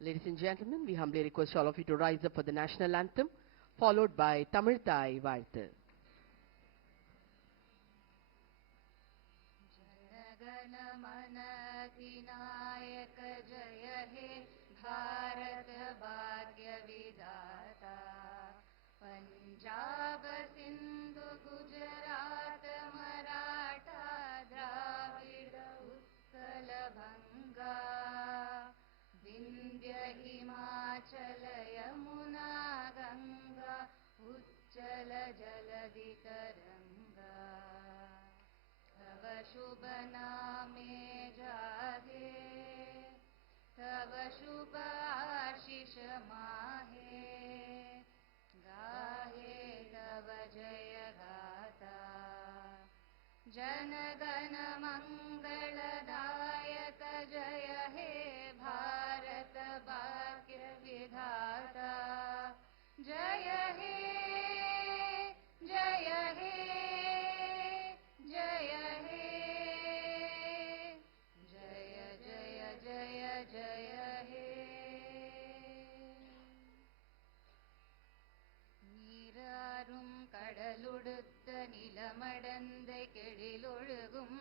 Ladies and gentlemen, we humbly request all of you to rise up for the national anthem, followed by Tamil Thai Varthu. Punjab सिंधु गुजरात मराठा द्राविड उत्कल बंगा विंध्य हिमाचल यमुना गंगा उच्चल जलधि तरंगा तव शुभ नामे जागे तव शुभ आशीष माहे गाहे तव जय गाथा जन गण मंगलदायक जय हे भारत भाग्य विधाता जय हे जय हे जय हे जय जय जय जय हे நீராரும் கடலுடுத்த நிலமடந்தை கெழிலொழுகும்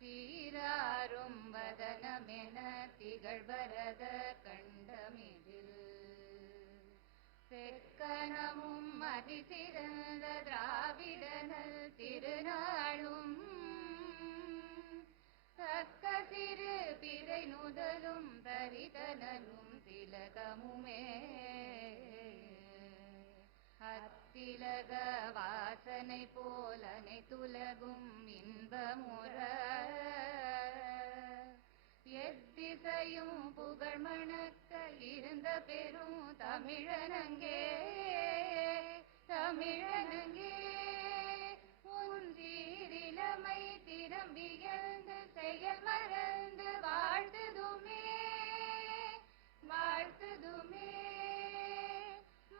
சீராரும் வதனமென திகழ்வரத கண்டமிதில் செக்கனமும் அதிசிறந்த திராவிடனல் திருநாளும் தக்க சிறு பிறை நுதலும் தரிதனலும் திலகமுமே அத்திலக வாசனை போலனை துலகும் இன்பமுற எத்திசையும் புகழ் மணக்க இருந்த பெரும் தமிழனங்கே தமிழனங்கே உன் சீரிலமை திறம்பியந்து செயல் மறந்து வாழ்த்துதுமே வாழ்த்துதுமே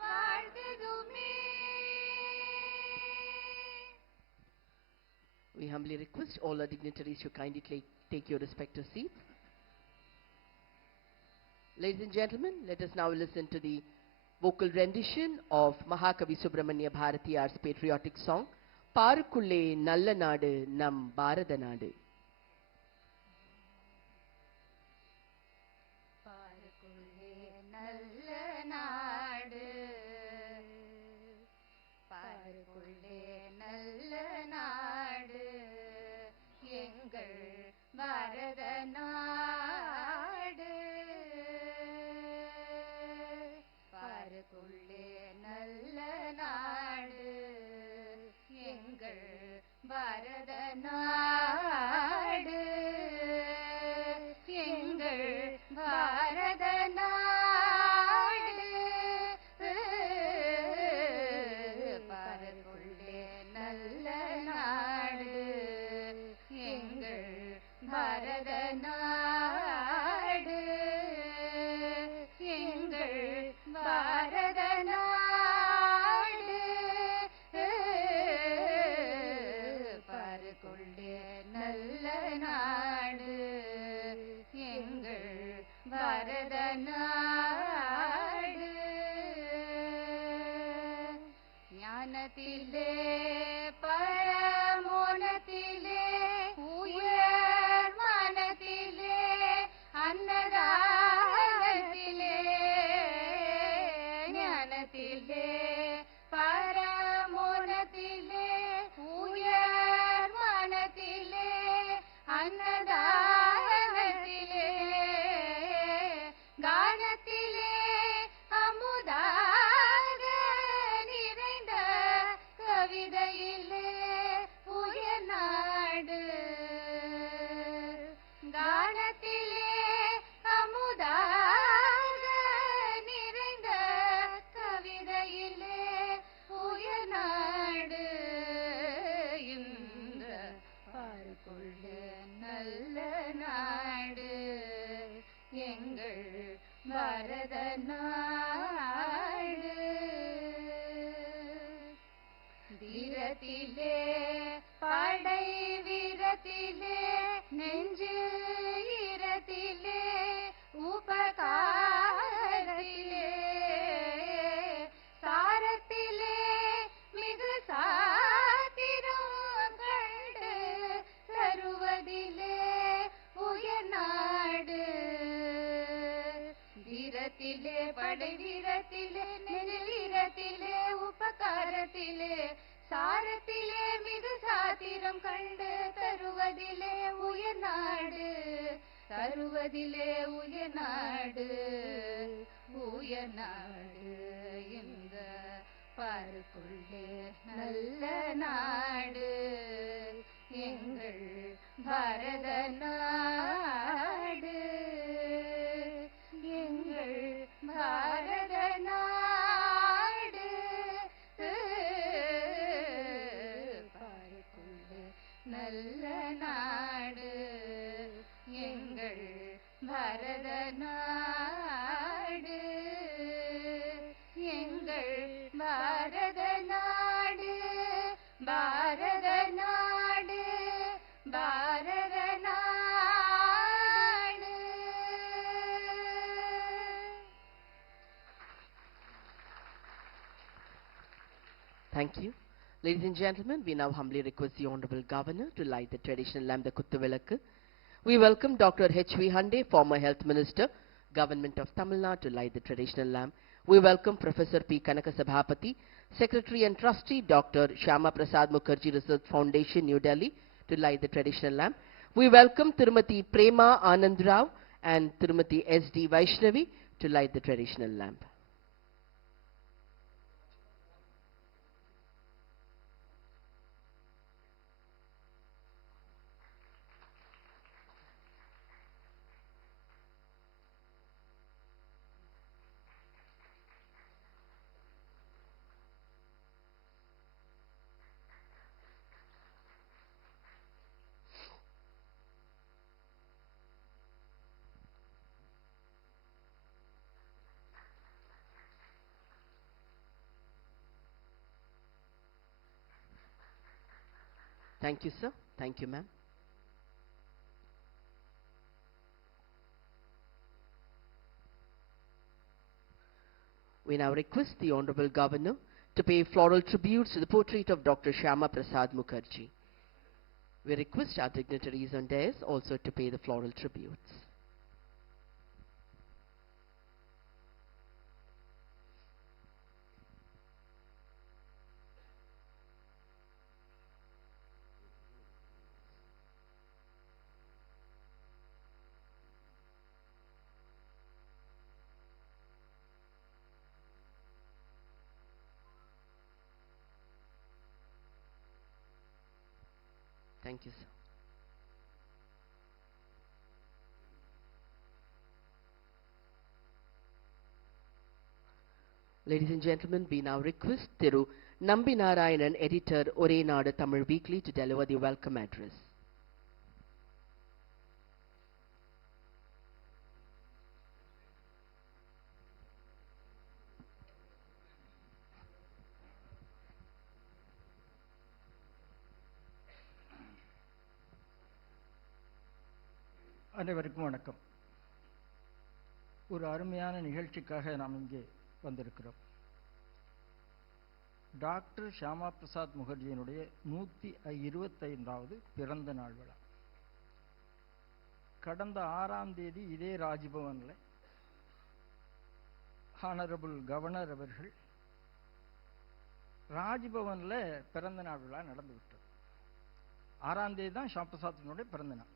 வாழ்த்துதுமே. We humbly request all our dignitaries to kindly take your respective seats. Ladies and gentlemen, let us now listen to the vocal rendition of Mahakavi Subramanya Bharatiyar's patriotic song, Parukulle Nalla Nadu Nam Bharata Nadu. Parukulle Nalla Nadu Parukulle Nalla Nadu Engal Bharata Nadu Parukulle Nalla Nadu Engal Bharata Nadu Engal Bharata Nadu Parukulle Nalla Nadu Engal Bharata Nadu Engal Bharata Nadu Parukulle Nalla Nadu Engal Bharata Nadu ஞானத்திலே பரமோனத்திலே உயர் மனத்திலே அன்னதானத்திலே ஞானத்திலே பரமோனத்திலே உயர் மனத்திலே அன்னதானத்திலே கானத்திலே அமுதாக நிறைந்த கவிதையிலே உயர் நாடு கானத்திலே அமுதாக நிறைந்த கவிதையிலே உயர் நாடு இந்த பாருக்குள்ளே நல்ல நாடு எங்கள் பாரத நாடு வீரத்திலே படை வீரத்திலே நெஞ்சு ஈரத்திலே தருவதிலே உயர்நாடு உயர்நாடு இந்த பாருக்குள்ளே நல்ல நாடு எங்கள் பாரத நாடு எங்கள் பாரத நாடு பாருக்குள்ளே நல்ல நாடு எங்கள் பாரத நாடு எங்கள் பாரத நாடு பாரத நாடு பாரத நாடு. Thank you. Ladies and gentlemen, we now humbly request the Honorable Governor to light the traditional lamp, the Kuttuvilakku. We welcome Dr. H.V. Hon'ble, former Health Minister, Government of Tamil Nadu, to light the traditional lamp. We welcome Professor P. Kanakasabhapati, Secretary and Trustee, Dr. Syama Prasad Mookerjee Research Foundation, New Delhi, to light the traditional lamp. We welcome Tirumati Prema Anandrav and Tirumati S.D. Vaishnavi to light the traditional lamp. Thank you, sir. Thank you, ma'am. We now request the Honorable Governor to pay floral tributes to the portrait of Dr. Syama Prasad Mookerjee. We request our dignitaries on dais also to pay the floral tributes. Thank you, sir. Ladies and gentlemen, we now request Thiru Nambinarayanan, editor, Ore Nadu Tamil Weekly, to deliver the welcome address. அனைவருக்கும் வணக்கம். ஒரு அருமையான நிகழ்ச்சிக்காக நாம் இங்கே வந்திருக்கிறோம். டாக்டர் ஷியாமா பிரசாத் முகர்ஜியினுடைய 125வது பிறந்த நாள் விழா. கடந்த 6ஆம் தேதி இதே ராஜ்பவனில் ஹானரபிள் கவர்னர் அவர்கள் ராஜ்பவனில் பிறந்த நாள் விழா நடந்துவிட்டது. 6ஆம் தேதி தான் ஷியாமா பிரசாத்தினுடைய பிறந்த நாள்.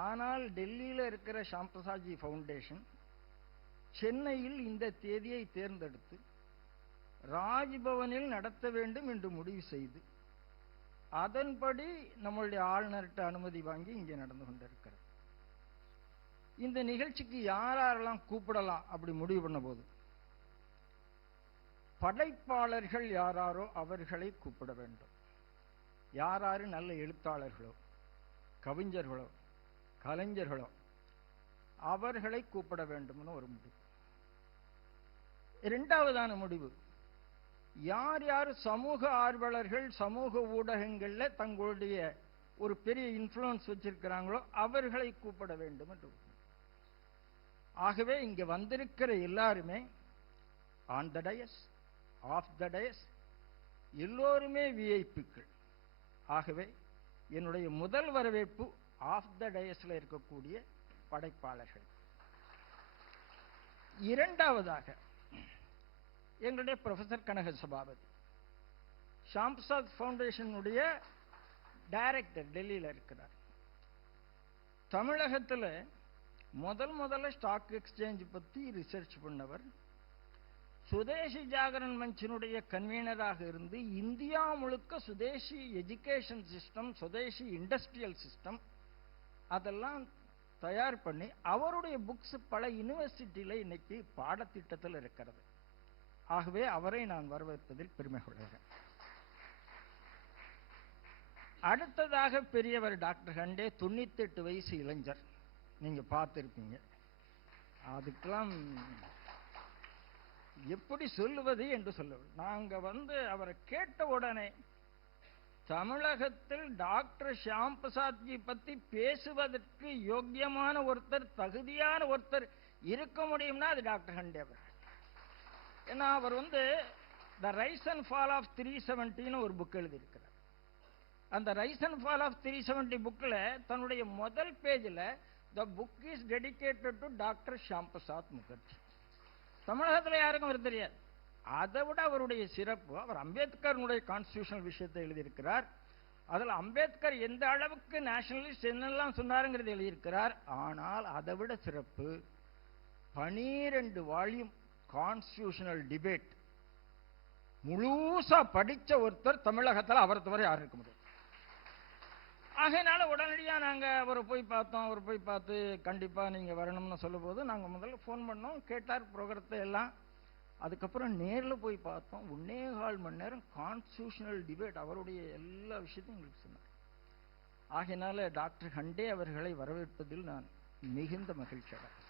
ஆனால் டெல்லியில் இருக்கிற ஷியாமா பிரசாத்ஜி ஃபவுண்டேஷன் சென்னையில் இந்த தேதியை தேர்ந்தெடுத்து ராஜ்பவனில் நடத்த வேண்டும் என்று முடிவு செய்து அதன்படி நம்மளுடைய ஆளுநர்கிட்ட அனுமதி வாங்கி இங்கே நடந்து கொண்டிருக்கிறது. இந்த நிகழ்ச்சிக்கு யாரெல்லாம் கூப்பிடலாம் அப்படி முடிவு பண்ண போது படைப்பாளர்கள் யாராரோ அவர்களை கூப்பிட வேண்டும். யாராரு நல்ல எழுத்தாளர்களோ கவிஞர்களோ கலைஞர்களோ அவர்களை கூப்பிட வேண்டும்னு ஒரு முடிவு. இரண்டாவதான முடிவு, யார் யார் சமூக ஆர்வலர்கள் சமூக ஊடகங்கள்ல தங்களுடைய ஒரு பெரிய இன்ஃப்ளூயன்ஸ் வச்சிருக்கிறாங்களோ அவர்களை கூப்பிட வேண்டும் என்று. ஆகவே இங்க வந்திருக்கிற எல்லாருமே on the dais of the dais எல்லோருமே விஐபிக்கள். ஆகவே என்னுடைய முதல் வரவேற்பு ஆஃப் த டயஸ்ல இருக்கக்கூடிய படைப்பாளர்கள். இரண்டாவதாக எங்களுடைய ப்ரொஃபசர் கனகசபாபதி ஷியாமா பிரசாத் ஃபவுண்டேஷனுடைய டைரக்டர் டெல்லியில் இருக்கிறார். தமிழகத்துல முதல்ல ஸ்டாக் எக்ஸ்சேஞ்ச் பத்தி ரிசர்ச் பண்ணவர், சுதேசி ஜாகரன் மஞ்சினுடைய கன்வீனராக இருந்து இந்தியா முழுக்க சுதேசி எஜுகேஷன் சிஸ்டம், சுதேசி இண்டஸ்ட்ரியல் சிஸ்டம் அதெல்லாம் தயார் பண்ணி அவருடைய புக்ஸ் பல யூனிவர்சிட்டியில இன்னைக்கு பாடத்திட்டத்தில் இருக்கிறது. ஆகவே அவரை நான் வரவேற்பதில் பெருமை கொள்கிறேன். அடுத்ததாக பெரியவர் டாக்டர் ஹண்டே, 98 வயசு இளைஞர், நீங்க பார்த்திருப்பீங்க. அதுக்கெல்லாம் எப்படி சொல்லுவது என்று சொல்லுவது. நாங்க அவரை கேட்ட உடனே தமிழகத்தில் டாக்டர் ஷியாம் பிரசாத்ஜி பத்தி பேசுவதற்கு யோக்கியமான ஒருத்தர், தகுதியான ஒருத்தர் இருக்க முடியும்னா அது டாக்டர் ஹண்டே அவர். ஏன்னா அவர் the rise and fall of 370 ஒரு புக் எழுதியிருக்கிறார். அந்த ரைஸ் அண்ட் ஃபால் ஆஃப் 370 புக்ல தன்னுடைய முதல் பேஜில் the book is dedicated to doctor Shyam பிரசாத் முகர்ஜி. தமிழகத்தில் யாருக்கும் அவர் தெரியாது. அதை விட அவருடைய சிறப்பு, அவர் அம்பேத்கருடைய கான்ஸ்டிடியூஷனல் விஷயத்தை எழுதியிருக்கிறார். அதில் அம்பேத்கர் எந்த அளவுக்கு நேஷனலிஸ்ட் என்னெல்லாம் சொன்னாருங்கிறது எழுதியிருக்கிறார். ஆனால் அதை விட சிறப்பு 12 வால்யூம் கான்ஸ்டிடியூஷனல் டிபேட் முழுசா படிச்ச ஒருத்தர் தமிழகத்தில் அவரை தவிர யாரும் இருக்க முடியாது. ஆகையினால உடனடியாக நாங்கள் அவரை போய் பார்த்தோம். அவர் போய் பார்த்து கண்டிப்பா நீங்க வரணும்னு சொல்லும் போது நாங்கள் முதல்ல ஃபோன் பண்ணோம், கேட்டார் ப்ரோக்ரத்தை எல்லாம். அதுக்கப்புறம் நேரில் போய் பார்த்தோம். 1.25 மணி நேரம் கான்ஸ்டிடியூஷனல் டிபேட், அவருடைய எல்லா விஷயத்தையும் எங்களுக்கு சொன்னார். ஆகையினால டாக்டர் ஹண்டே அவர்களை வரவேற்பதில் நான் மிகுந்த மகிழ்ச்சி அடைகிறேன்.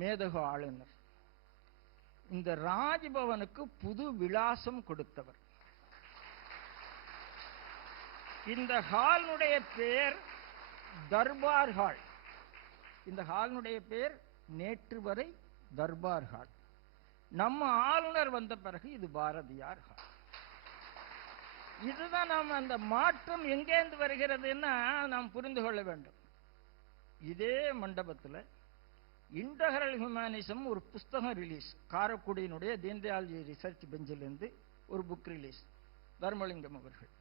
மேதகு ஆளுநர், இந்த ராஜ்பவனுக்கு புது விலாசம் கொடுத்தவர். இந்த ஹாலுடைய பேர் தர்பார் ஹால். இந்த ஹாலுடைய பேர் நேற்று வரை தர்பார் ஹால். நம்ம ஆளுநர் வந்த பிறகு இது பாரதியார் ஹால். இதுதான் நாம் அந்த மாற்றம் எங்கேந்து வருகிறதுன்னா நாம் புரிந்து கொள்ள வேண்டும். இதே மண்டபத்தில் இன்டகரல் ஹியூமனிசம் ஒரு புஸ்தகம் ரிலீஸ், காரக்குடியினுடைய தீன்தயாள்ஜி ரிசர்ச் பெஞ்சிலிருந்து ஒரு புக் ரிலீஸ், தர்மலிங்கம் அவர்கள்.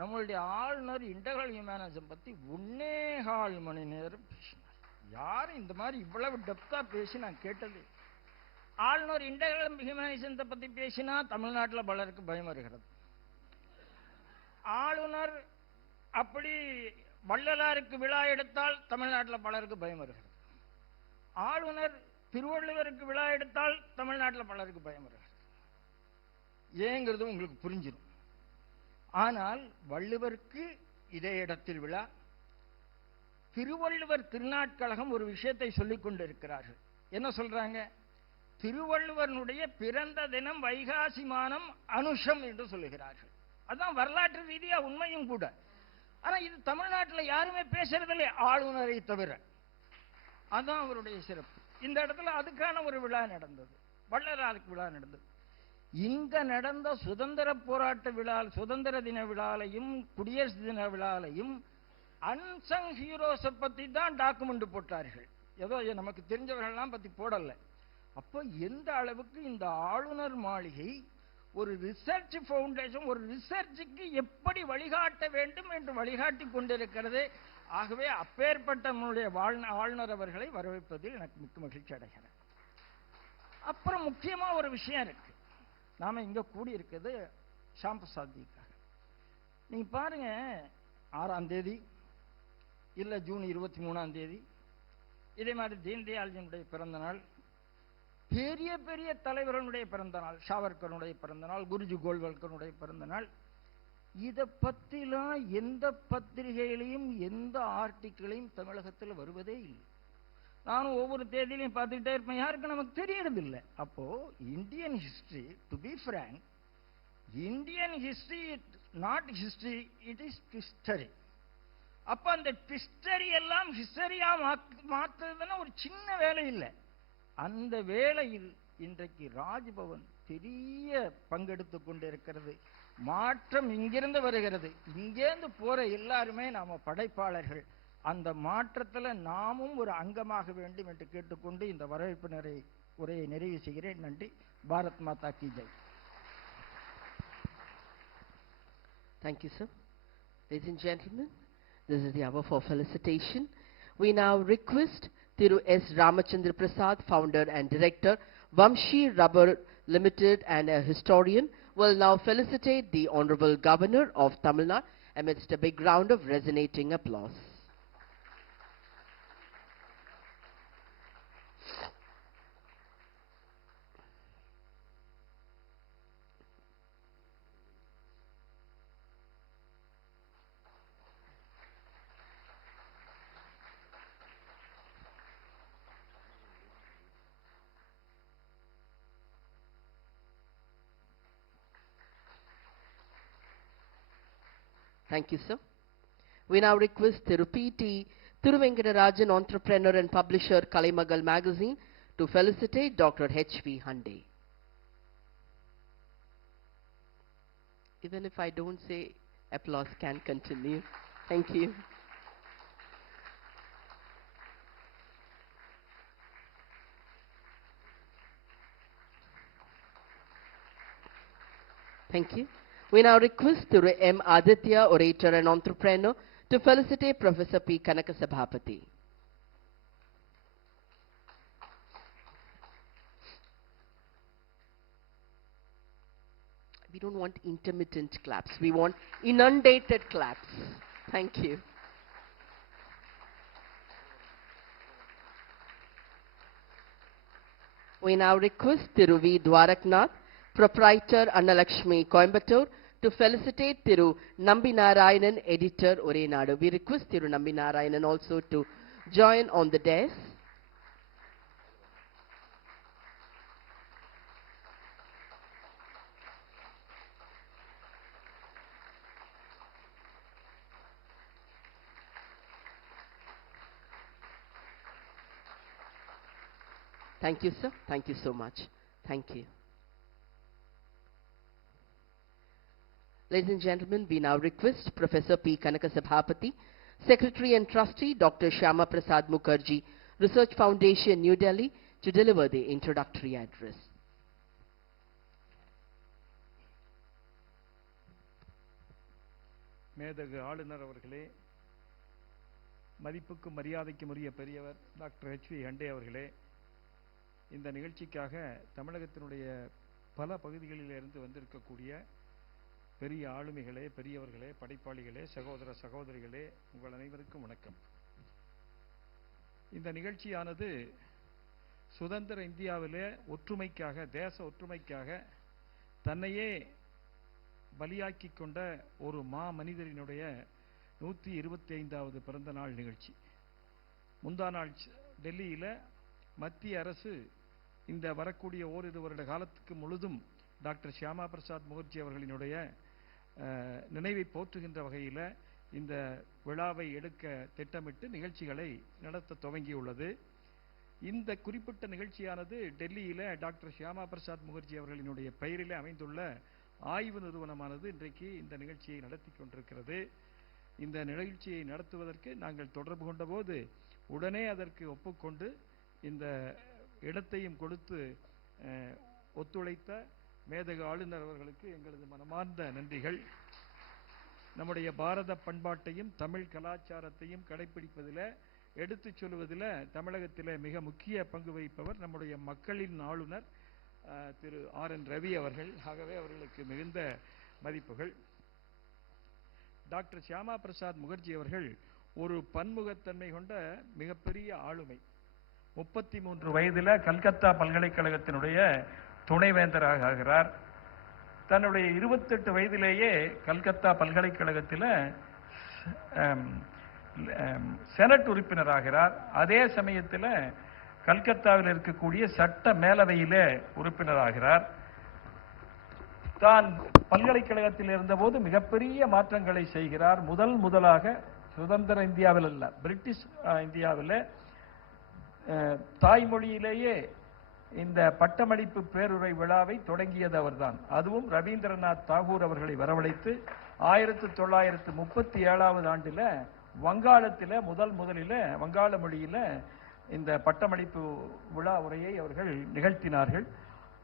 நம்மளுடைய ஆளுநர் இன்டகரல் ஹியூமனிசம் பத்தி 1.25 மணி நேரம் பேசினார். யாரும் இந்த மாதிரி இவ்வளவு டெப்தா பேசி நான் கேட்டது. ஆளுநர் இன்டகரல் ஹியூமனிசத்தை பத்தி பேசினா தமிழ்நாட்டில் பலருக்கு பயம் வருகிறது. ஆளுநர் அப்படி வள்ளலாருக்கு விழா எடுத்தால் தமிழ்நாட்டில் பலருக்கு பயம் வருகிறது. ஆளுநர் திருவள்ளுவருக்கு விழா எடுத்தால் தமிழ்நாட்டில் பலருக்கு பயம் வருகிறது. ஏங்கிறது உங்களுக்கு புரிஞ்சிடும். ஆனால் வள்ளுவருக்கு இதே இடத்தில் விழா. திருவள்ளுவர் திருநாட்கழகம் ஒரு விஷயத்தை சொல்லிக் கொண்டிருக்கிறார்கள். என்ன சொல்றாங்க? திருவள்ளுவனுடைய பிறந்த தினம் வைகாசி மாதம் அனுஷம் என்று சொல்லுகிறார்கள். அதான் வரலாற்று ரீதியா உண்மையும் கூட. ஆனா இது தமிழ்நாட்டில் யாருமே பேசுறதில்லை, ஆளுநரை தவிர. அதான் அவருடைய சிறப்பு. இந்த இடத்துல அதுக்கான ஒரு விழா நடந்தது, வள்ளலாருக்கு விழா நடந்தது. இங்க நடந்த சுதந்திர போராட்ட விழா, சுதந்திர தின விழாலையும் குடியரசு தின விழாலையும் அன்சங் ஹீரோஸை பத்தி தான் டாக்குமெண்ட் போட்டார்கள். ஏதோ நமக்கு தெரிஞ்சவர்கள்லாம் பத்தி போடல. அப்போ எந்த அளவுக்கு இந்த ஆளுநர் மாளிகை ஒரு ரிசர்ச் பவுண்டேஷன், ஒரு ரிசர்ச்சுக்கு எப்படி வழிகாட்ட வேண்டும் என்று வழிகாட்டி கொண்டிருக்கிறது. ஆகவே அப்பேற்பட்ட நம்முடைய ஆளுநர் அவர்களை வரவேற்பதில் எனக்கு மிக்க மகிழ்ச்சி அடைகிறேன். அப்புறம் முக்கியமா ஒரு விஷயம் இருக்கு. நாம இங்க கூடி இருக்கிறது ஷியாம் பிரசாத்ஜிக்காக. நீங்க பாருங்க, 6ஆம் தேதி இல்ல ஜூன் 23ஆம் தேதி இதே மாதிரி தீன்தயாள்ஜியுடைய பிறந்த நாள், பெரிய பெரிய தலைவர்களுடைய பிறந்த நாள், சாவர்கருடைய பிறந்த நாள், குருஜி கோல்வல்கருடைய பிறந்த நாள். இதை பத்திலாம் எந்த பத்திரிகையிலையும் எந்த ஆர்டிக்கிளையும் தமிழகத்தில் வருவதே இல்லை. நானும் ஒவ்வொரு தேதியிலையும் பார்த்துக்கிட்டே இருப்பேன், யாருக்கு நமக்கு தெரியறது இல்லை. அப்போ Indian history, to be frank, Indian history not history, it is history. அப்ப அந்த ஹிஸ்டரி எல்லாம் ஹிஸ்டரியா மாற்றுறதுன்னா ஒரு சின்ன வேலை இல்லை. அந்த வேளையில் இன்றைக்கு ராஜ்பவன் பெரிய பங்கெடுத்து கொண்டிருக்கிறது. மாற்றம் இங்கிருந்து வருகிறது. இங்கேருந்து போற எல்லாருமே நாம படைப்பாளர்கள். அந்த மாற்றத்தில் நாமும் ஒரு அங்கமாக வேண்டும் என்று கேட்டுக்கொண்டு இந்த வரவேற்பு உரையை நிறைவு செய்கிறேன். நன்றி. பாரத் மாதா கி Jai. Thank you, sir. Ladies and gentlemen, this is the hour for felicitation. We now request Thiru S. Ramachandra Prasad, founder and director, Vamshi Rubber Limited, and a historian, will now felicitate the Honorable Governor of Tamil Nadu amidst a big round of resonating applause. Thank you, sir. We now request Thiru P.T. Thiruvenkatarajan, entrepreneur and publisher, Kalaimagal magazine, to felicitate Dr. H.V. Hon'ble. Even if I don't say, applause can continue. Thank you. Thank you. We now request Thiru M. Aditya, orator and entrepreneur, to felicitate Professor P. Kanakasabhapati. We don't want intermittent claps. We want inundated claps. Thank you. We now request Thiru V. Dwaraknath, proprietor, Annalakshmi, Coimbatore, to felicitate Thiru Nambinarayanan, editor, Nadu. We request Thiru Nambinarayanan also to join on the dais. Thank you, sir. Thank you so much. Thank you. Ladies and gentlemen, we now request Professor P. Kanakasabhapati, Secretary and Trustee, Dr. Syama Prasad Mookerjee, Research Foundation, New Delhi, to deliver the introductory address. மேதகு ஆளுநர் அவர்களே, மதிப்புக்கு மரியாதைக்கு உரிய பெரியவர் doctor H.V. Hande அவர்களே, இந்த நிகழ்ச்சிக்காக தமிழகத்தினுடைய பல பகுதிகளிலிருந்து வந்திருக்கக்கூடிய பெரிய ஆளுமைகளே, பெரியவர்களே, படைப்பாளிகளே, சகோதர சகோதரிகளே, உங்கள் அனைவருக்கும் வணக்கம். இந்த நிகழ்ச்சியானது சுதந்திர இந்தியாவிலே ஒற்றுமைக்காக, தேச ஒற்றுமைக்காக தன்னையே பலியாக்கி கொண்ட ஒரு மனிதரினுடைய 125வது பிறந்த நாள் நிகழ்ச்சி. முந்தா நாள் டெல்லியில் மத்திய அரசு இந்த வரக்கூடிய ஓரிரு வருட காலத்துக்கு முழுதும் டாக்டர் சியாமா பிரசாத் முகர்ஜி அவர்களினுடைய நினைவை போற்றுகின்ற வகையில் இந்த விழாவை எடுக்க திட்டமிட்டு நிகழ்ச்சிகளை நடத்த துவங்கியுள்ளது. இந்த குறிப்பிட்ட நிகழ்ச்சியானது டெல்லியில் டாக்டர் சியாமா பிரசாத் முகர்ஜி அவர்களினுடைய பெயரில் அமைந்துள்ள ஆய்வு நிறுவனமானது இன்றைக்கு இந்த நிகழ்ச்சியை நடத்தி கொண்டிருக்கிறது. இந்த நிகழ்ச்சியை நடத்துவதற்கு நாங்கள் தொடர்பு கொண்ட போது உடனே அதற்கு ஒப்புக்கொண்டு இந்த இடத்தையும் கொடுத்து ஒத்துழைத்த மேதகு ஆளுநர் அவர்களுக்கு எங்களது மனமார்ந்த நன்றிகள். நம்முடைய பாரத பண்பாட்டையும் தமிழ் கலாச்சாரத்தையும் கடைபிடிப்பதில், எடுத்துச் சொல்வதில் தமிழகத்தில் மிக முக்கிய பங்கு வகிப்பவர் நம்முடைய மக்களின் ஆளுநர் திரு R.N.Ravi அவர்கள். ஆகவே அவர்களுக்கு மிகுந்த மதிப்புகள். டாக்டர் சியாமா பிரசாத் முகர்ஜி அவர்கள் ஒரு பன்முகத்தன்மை கொண்ட மிகப்பெரிய ஆளுமை. 33 வயதில் கல்கத்தா பல்கலைக்கழகத்தினுடைய துணைவேந்தராக ஆகிறார். தன்னுடைய 28 வயதிலேயே கல்கத்தா பல்கலைக்கழகத்தில் செனட் உறுப்பினராகிறார். அதே சமயத்தில் கல்கத்தாவில் இருக்கக்கூடிய சட்ட மேலவையிலே உறுப்பினராகிறார். தான் பல்கலைக்கழகத்தில் இருந்தபோது மிகப்பெரிய மாற்றங்களை செய்கிறார். முதலாக சுதந்திர இந்தியாவில் அல்ல, பிரிட்டிஷ் இந்தியாவில் தாய்மொழியிலேயே இந்த பட்டமளிப்பு பேருரை விழாவை தொடங்கியது அவர்தான். அதுவும் ரவீந்திரநாத் தாகூர் அவர்களை வரவழைத்து 1937 ஆண்டில் வங்காளத்தில் முதலில் வங்காள மொழியில் இந்த பட்டமளிப்பு விழா உரையை அவர்கள் நிகழ்த்தினார்கள்.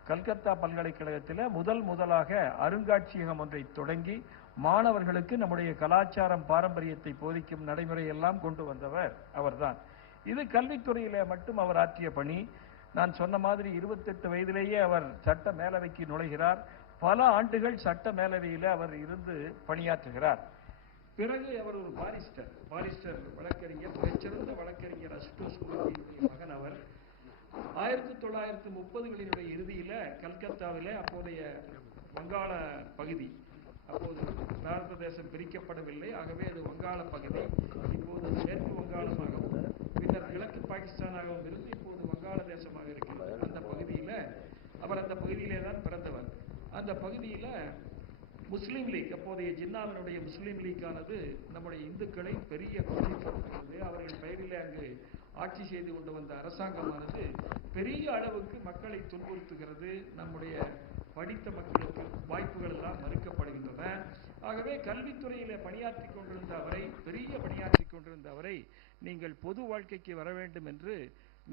கல்கத்தா பல்கலைக்கழகத்தில் முதலாக அருங்காட்சியகம் ஒன்றை தொடங்கி மாணவர்களுக்கு நம்முடைய கலாச்சாரம் பாரம்பரியத்தை போதிக்கும் நடைமுறையெல்லாம் கொண்டு வந்தவர் அவர்தான். இது கல்வித்துறையிலே மட்டும் அவர் ஆற்றிய பணி. நான் சொன்ன மாதிரி 28 வயதிலேயே அவர் சட்ட மேலவைக்கு நுழைகிறார். பல ஆண்டுகள் சட்ட மேலவையில் அவர் இருந்து பணியாற்றுகிறார். பிறகு அவர் ஒரு பாரிஸ்டர் வழக்கறிஞர், மிகச்சிறந்த வழக்கறிஞர் அசுதோஷ் முகர்ஜியினுடைய மகன் அவர். 1930களினுடைய இறுதியில கல்கத்தாவிலே அப்போதைய வங்காள பகுதி, அப்போது பாரத தேசம் பிரிக்கப்படவில்லை, ஆகவே அது வங்காள பகுதி, இப்போது மேற்கு வங்காளமாகவும் பின்னர் கிழக்கு பாகிஸ்தானாகவும் இருந்து இப்போது வங்காள தேசமாக இருக்கிறது. அந்த பகுதியில அவர் அந்த பகுதியிலே தான் பிறந்தவர். அந்த பகுதியில முஸ்லீம் லீக், அப்போதைய ஜின்னாவினுடைய முஸ்லீம் லீக்கானது நம்முடைய இந்துக்களை பெரிய கொள்கைப்படுத்துகிறது. அவர்கள் பெயரிலே அங்கு ஆட்சி செய்து கொண்டு வந்த அரசாங்கமானது பெரிய அளவுக்கு மக்களை துன்புறுத்துகிறது. நம்முடைய படித்த மக்களுக்கு வாய்ப்புகள் எல்லாம் மறுக்கப்படுகின்றன. ஆகவே கல்வித்துறையிலே பணியாற்றி கொண்டிருந்த அவரை, பெரிய பணியாற்றி கொண்டிருந்த அவரை, நீங்கள் பொது வாழ்க்கைக்கு வர வேண்டும் என்று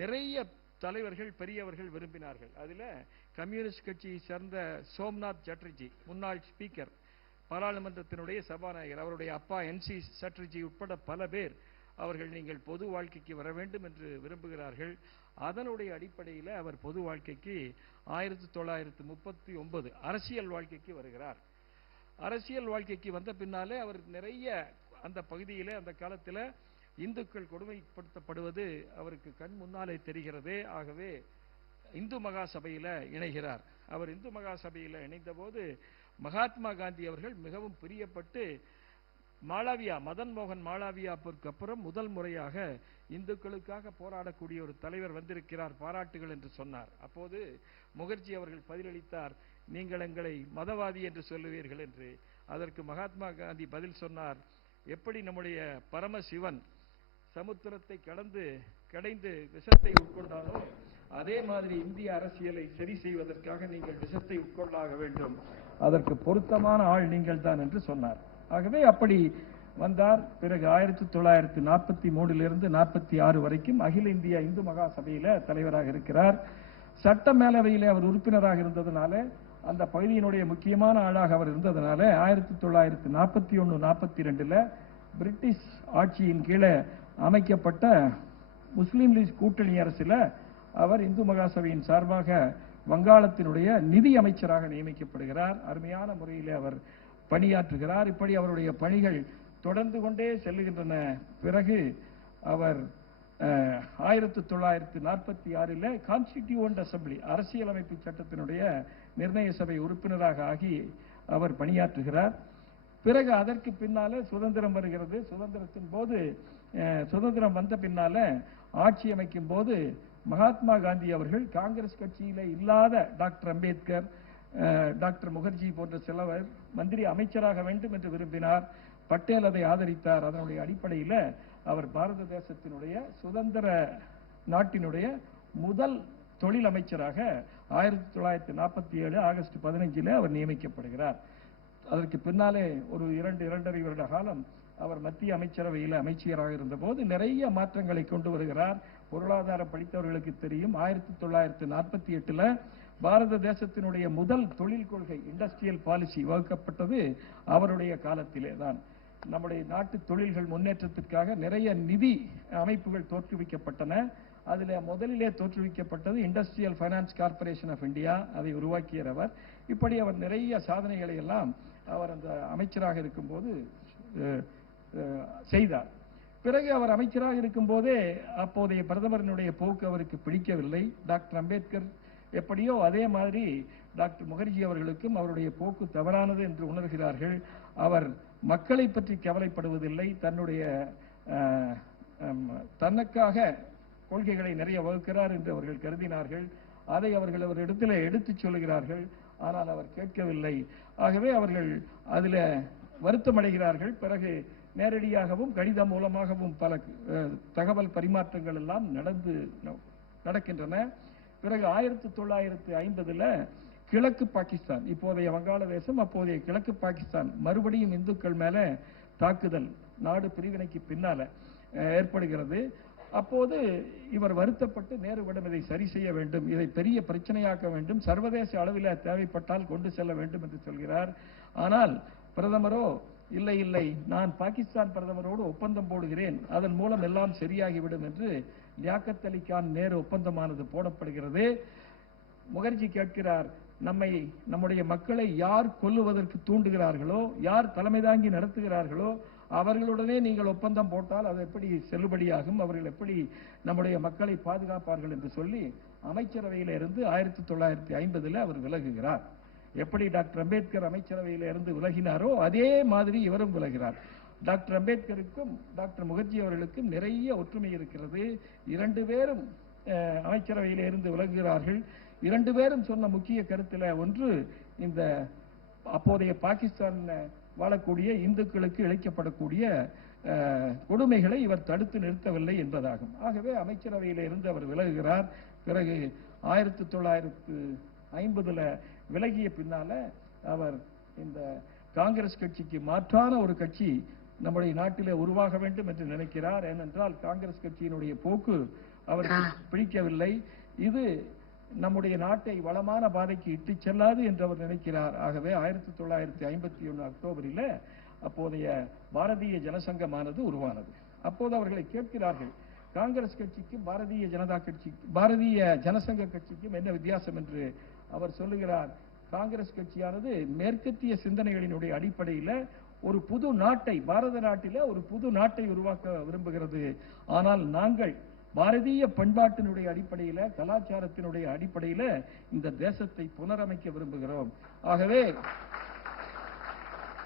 நிறைய தலைவர்கள், பெரியவர்கள் விரும்பினார்கள். அதில் கம்யூனிஸ்ட் கட்சியை சேர்ந்த சோம்நாத் சட்டர்ஜி, முன்னாள் ஸ்பீக்கர், பாராளுமன்றத்தினுடைய சபாநாயகர், அவருடைய அப்பா NC சட்டர்ஜி உட்பட பல பேர் அவர்கள் நீங்கள் பொது வாழ்க்கைக்கு வர வேண்டும் என்று விரும்புகிறார்கள். அதனுடைய அடிப்படையில் அவர் பொது வாழ்க்கைக்கு 1939 அரசியல் வாழ்க்கைக்கு வருகிறார். அரசியல் வாழ்க்கைக்கு வந்த பின்னாலே அவர் நிறைய அந்த பகுதியிலே, அந்த காலத்தில் இந்துக்கள் கொடுமைப்படுத்தப்படுவது அவருக்கு கண் முன்னாலே தெரிகிறது. ஆகவே இந்து மகா சபையில இணைகிறார். அவர் இந்து மகா சபையில இணைந்த போது மகாத்மா காந்தி அவர்கள் மிகவும் பிரியப்பட்டு, மாளவியா, மதன் மோகன் மாளவியாவுக்கு அப்புறம் முதல் முறையாக இந்துக்களுக்காக போராடக்கூடிய ஒரு தலைவர் வந்திருக்கிறார், பாராட்டுகள் என்று சொன்னார். அப்போது முகர்ஜி அவர்கள் பதிலளித்தார், நீங்கள் எங்களை மதவாதி என்று சொல்லுவீர்கள் என்று. அதற்கு மகாத்மா காந்தி பதில் சொன்னார், எப்படி நம்முடைய பரமசிவன் சமுத்திரத்தை கடைந்து விஷத்தை உட்கொண்டாரோ அதே மாதிரி இந்திய அரசியலை சரி செய்வதற்காக நீங்கள் விஷத்தை உட்கொள்ளாக வேண்டும், அதற்கு பொருத்தமான ஆள் நீங்கள் தான் என்று சொன்னார். ஆகவே அப்படி வந்தார். பிறகு 1943 46 வரைக்கும் அகில இந்திய இந்து மகா சபையில தலைவராக இருக்கிறார். சட்ட மேலவையிலே அவர் உறுப்பினராக இருந்ததுனால, அந்த பகுதியினுடைய முக்கியமான ஆளாக அவர் இருந்ததுனால 1941-42 பிரிட்டிஷ் ஆட்சியின் கீழே அமைக்கப்பட்ட முஸ்லீம் லீக் கூட்டணி அரசில் அவர் இந்து மகாசபையின் சார்பாக வங்காளத்தினுடைய நிதி அமைச்சராக நியமிக்கப்படுகிறார். அருமையான முறையில் அவர் பணியாற்றுகிறார். இப்படி அவருடைய பணிகள் தொடர்ந்து கொண்டே செல்லுகின்றன. பிறகு அவர் 1946 கான்ஸ்டிடியூவன்ட் அசம்பிளி, அரசியலமைப்பு சட்டத்தினுடைய நிர்ணய சபை உறுப்பினராக ஆகி அவர் பணியாற்றுகிறார். பிறகு அதற்கு பின்னால சுதந்திரம் வருகிறது. சுதந்திரம் வந்த பின்னால ஆட்சி அமைக்கும் போது மகாத்மா காந்தி அவர்கள் காங்கிரஸ் கட்சியில இல்லாத டாக்டர் அம்பேத்கர், டாக்டர் முகர்ஜி போன்ற சிலவர் மந்திரி அமைச்சராக வேண்டும் என்று விரும்பினார். பட்டேல் அதை ஆதரித்தார். அதனுடைய அடிப்படையில் அவர் பாரத தேசத்தினுடைய சுதந்திர நாட்டினுடைய முதல் தொழில் அமைச்சராக 1947 ஆகஸ்ட் 15 அவர் நியமிக்கப்படுகிறார். அதற்கு பின்னாலே ஒரு 2-2.5 வருட காலம் அவர் மத்திய அமைச்சரவையில் அமைச்சராக இருந்தபோது நிறைய மாற்றங்களை கொண்டு வருகிறார். பொருளாதாரம் படித்தவர்களுக்கு தெரியும், 1948 பாரத தேசத்தினுடைய முதல் தொழில் கொள்கை, இண்டஸ்ட்ரியல் பாலிசி வகுக்கப்பட்டது அவருடைய காலத்திலே தான். நம்முடைய நாட்டு தொழில்கள் முன்னேற்றத்திற்காக நிறைய நிதி அமைப்புகள் தோற்றுவிக்கப்பட்டன. அதில் முதலிலே தோற்றுவிக்கப்பட்டது industrial finance corporation of India, அதை உருவாக்கியவர். இப்படி அவர் நிறைய சாதனைகளை எல்லாம் அவர் அந்த அமைச்சராக இருக்கும்போது செய்தார். பிறகு அவர் அமைச்சராக இருக்கும் போதே அப்போதைய பிரதமரினுடைய போக்கு அவருக்கு பிடிக்கவில்லை. டாக்டர் அம்பேத்கர் எப்படியோ அதே மாதிரி டாக்டர் முகர்ஜி அவர்களுக்கும் அவருடைய போக்கு தவறானது என்று உணர்கிறார்கள். அவர் மக்களை பற்றி கவலைப்படுவதில்லை, தனக்காக கொள்கைகளை நிறைய வகுக்கிறார் என்று அவர்கள் கருதினார்கள். அதை அவர்கள் அவரிடத்தில் எடுத்துச் சொல்லுகிறார்கள். ஆனால் அவர் கேட்கவில்லை. ஆகவே அவர்கள் அதில் வருத்தமடைகிறார்கள். பிறகு நேரடியாகவும் கடிதம் மூலமாகவும் பல தகவல் பரிமாற்றங்கள் எல்லாம் நடக்கின்றன. பிறகு 1950 கிழக்கு பாகிஸ்தான், இப்போதைய வங்காளதேசம், அப்போதைய கிழக்கு பாகிஸ்தான் மறுபடியும் இந்துக்கள் மேல தாக்குதல் நாடு பிரிவினைக்கு பின்னால ஏற்படுகிறது. அப்போது இவர் வருத்தப்பட்டு நேருவிடம் இதை சரி செய்ய வேண்டும், இதை பெரிய பிரச்சனையாக்க வேண்டும், சர்வதேச அளவில் தேவைப்பட்டால் கொண்டு செல்ல வேண்டும் என்று சொல்கிறார். ஆனால் பிரதமரோ இல்லை இல்லை, நான் பாகிஸ்தான் பிரதமரோடு ஒப்பந்தம் போடுகிறேன், அதன் மூலம் எல்லாம் சரியாகிவிடும் என்று லியாக்கத் அலி கான் நேரு ஒப்பந்தமானது போடப்படுகிறது. முகர்ஜி கேட்கிறார், நம்முடைய மக்களை யார் கொல்லுவதற்கு தூண்டுகிறார்களோ, யார் தலைமை தாங்கி நடத்துகிறார்களோ அவர்களுடனே நீங்கள் ஒப்பந்தம் போட்டால் அது எப்படி செல்லுபடியாகும், அவர்கள் எப்படி நம்முடைய மக்களை பாதுகாப்பார்கள் என்று சொல்லி அமைச்சரவையில இருந்து 1950 அவர் விலகுகிறார். எப்படி டாக்டர் அம்பேத்கர் அமைச்சரவையில இருந்து விலகினாரோ அதே மாதிரி இவரும் விலகிறார். டாக்டர் அம்பேத்கருக்கும் டாக்டர் முகர்ஜி அவர்களுக்கும் நிறைய ஒற்றுமை இருக்கிறது. 2 பேரும் அமைச்சரவையில இருந்து விலகுகிறார்கள். 2 பேரும் சொன்ன முக்கிய கருத்துல ஒன்று, இந்த அப்போதைய பாகிஸ்தான் வாழக்கூடிய இந்துக்களுக்கு இழைக்கப்படக்கூடிய கொடுமைகளை இவர் தடுத்து நிறுத்தவில்லை என்பதாகும். ஆகவே அமைச்சரவையில இருந்து அவர் விலகுகிறார். பிறகு 1950 விலகிய பின்னால அவர் இந்த காங்கிரஸ் கட்சிக்கு மாற்றான ஒரு கட்சி நம்முடைய நாட்டிலே உருவாக வேண்டும் என்று நினைக்கிறார். ஏனென்றால் காங்கிரஸ் கட்சியினுடைய போக்கு அவருக்கு பிடிக்கவில்லை. இது நம்முடைய நாட்டை வளமான பாதைக்கு இட்டு செல்லாது என்று அவர் நினைக்கிறார். ஆகவே 1951 அக்டோபரில் அப்போதைய பாரதிய ஜனசங்கமானது உருவானது. அப்போது அவர்களை கேட்கிறார்கள், காங்கிரஸ் கட்சிக்கும் பாரதிய ஜனசங்க கட்சிக்கும் என்ன வித்தியாசம் என்று. அவர் சொல்லுகிறார், காங்கிரஸ் கட்சியானது மேற்கத்திய சிந்தனைகளினுடைய அடிப்படையில் ஒரு புது நாட்டை, பாரத நாட்டில ஒரு புது நாட்டை உருவாக்க விரும்புகிறது. ஆனால் நாங்கள் பாரதிய பண்பாட்டினுடைய அடிப்படையில, கலாச்சாரத்தினுடைய அடிப்படையில இந்த தேசத்தை புனரமைக்க விரும்புகிறோம். ஆகவே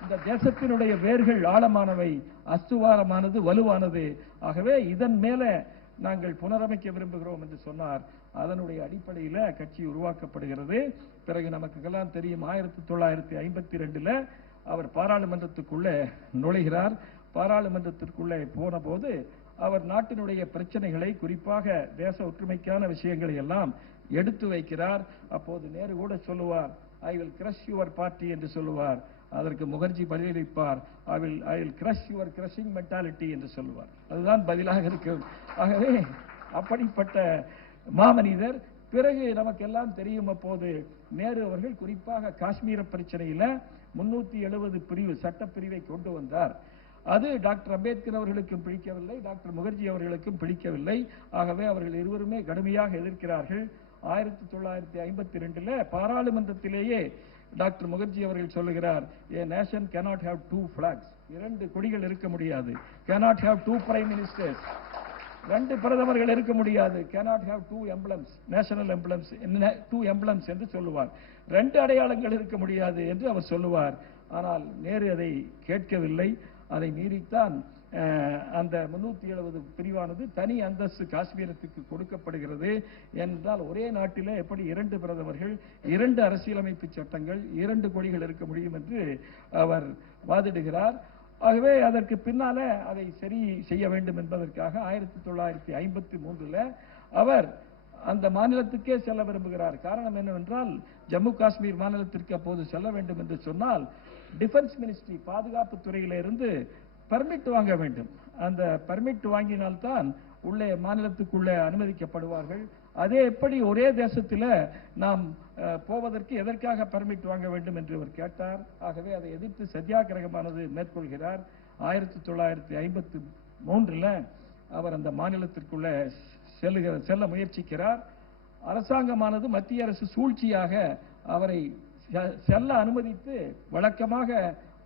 இந்த தேசத்தினுடைய வேர்கள் ஆழமானவை, அஸ்துவாரமானது, வலுவானது. ஆகவே இதன் மேல நாங்கள் புனரமைக்க விரும்புகிறோம் என்று சொன்னார். அதனுடைய அடிப்படையில கட்சி உருவாக்கப்படுகிறது. பிறகு நமக்கு தெரியும், 1952 அவர் பாராளுமன்றத்துக்குள்ளே நுழைகிறார். பாராளுமன்றத்திற்குள்ளே போன போது அவர் நாட்டினுடைய பிரச்சனைகளை, குறிப்பாக தேச ஒற்றுமைக்கான விஷயங்களை எல்லாம் எடுத்து வைக்கிறார். அப்போது நேரு கூட சொல்லுவார், I will crush your party என்று சொல்லுவார். அதற்கு முகர்ஜி பதிலளிப்பார், I will crush your crushing mentality என்று சொல்லுவார். அதுதான் பதிலாக இருக்கும். ஆகவே அப்படிப்பட்ட மாமனிதர். பிறகு நமக்கெல்லாம் தெரியும், அப்போது நேரு அவர்கள் குறிப்பாக காஷ்மீர பிரச்சனையில 370 பிரிவு சட்டப்பிரிவை கொண்டு வந்தார். அது டாக்டர் அம்பேத்கர் அவர்களுக்கும் பிடிக்கவில்லை, டாக்டர் முகர்ஜி அவர்களுக்கும் பிடிக்கவில்லை. ஆகவே அவர்கள் இருவருமே கடுமையாக எதிர்க்கிறார்கள். 1952 பாராளுமன்றத்திலேயே டாக்டர் முகர்ஜி அவர்கள் சொல்லுகிறார், a nation cannot have 2 flags, 2 கொடிகள் இருக்க முடியாது. cannot have 2 prime ministers, 2 பிரதமர்கள் இருக்க முடியாது. cannot have 2 emblems, national emblems, 2 emblems என்று சொல்லுவார். 2 அடையாளங்கள் இருக்க முடியாது என்று அவர் சொல்லுவார். ஆனால் நேரு அதை கேட்கவில்லை. அதை மீறித்தான் அந்த 370 பிரிவானது தனி அந்தஸ்து காஷ்மீரத்துக்கு கொடுக்கப்படுகிறது. என்றால் ஒரே நாட்டிலே எப்படி 2 பிரதமர்கள், 2 அரசியலமைப்பு சட்டங்கள், 2 கொடிகள் இருக்க முடியும் என்று அவர் வாதிடுகிறார். ஆகவே அதற்கு பின்னால அதை சரி செய்ய வேண்டும் என்பதற்காக 1953 அவர் அந்த மாநிலத்துக்கே செல்ல விரும்புகிறார். காரணம் என்னவென்றால், ஜம்மு காஷ்மீர் மாநிலத்திற்கு அப்போது செல்ல வேண்டும் என்று சொன்னால் டிஃபென்ஸ் மினிஸ்ட்ரி, பாதுகாப்பு துறையில இருந்து பர்மிட் வாங்க வேண்டும். அந்த பர்மிட் வாங்கினால்தான் உள்ளே மாநிலத்துக்குள்ளே அனுமதிக்கப்படுவார்கள். அதே எப்படி ஒரே தேசத்தில் நாம் போவதற்கு எதற்காக பர்மிட் வாங்க வேண்டும் என்று அவர் கேட்டார். ஆகவே அதை எதிர்த்து சத்தியாகிரகமானது மேற்கொள்கிறார். 1953 அவர் அந்த மாநிலத்திற்குள்ளே செல்ல முயற்சிக்கிறார். அரசாங்கமானது, மத்திய அரசு சூழ்ச்சியாக அவரை செல்ல அனுமதித்து, வழக்கமாக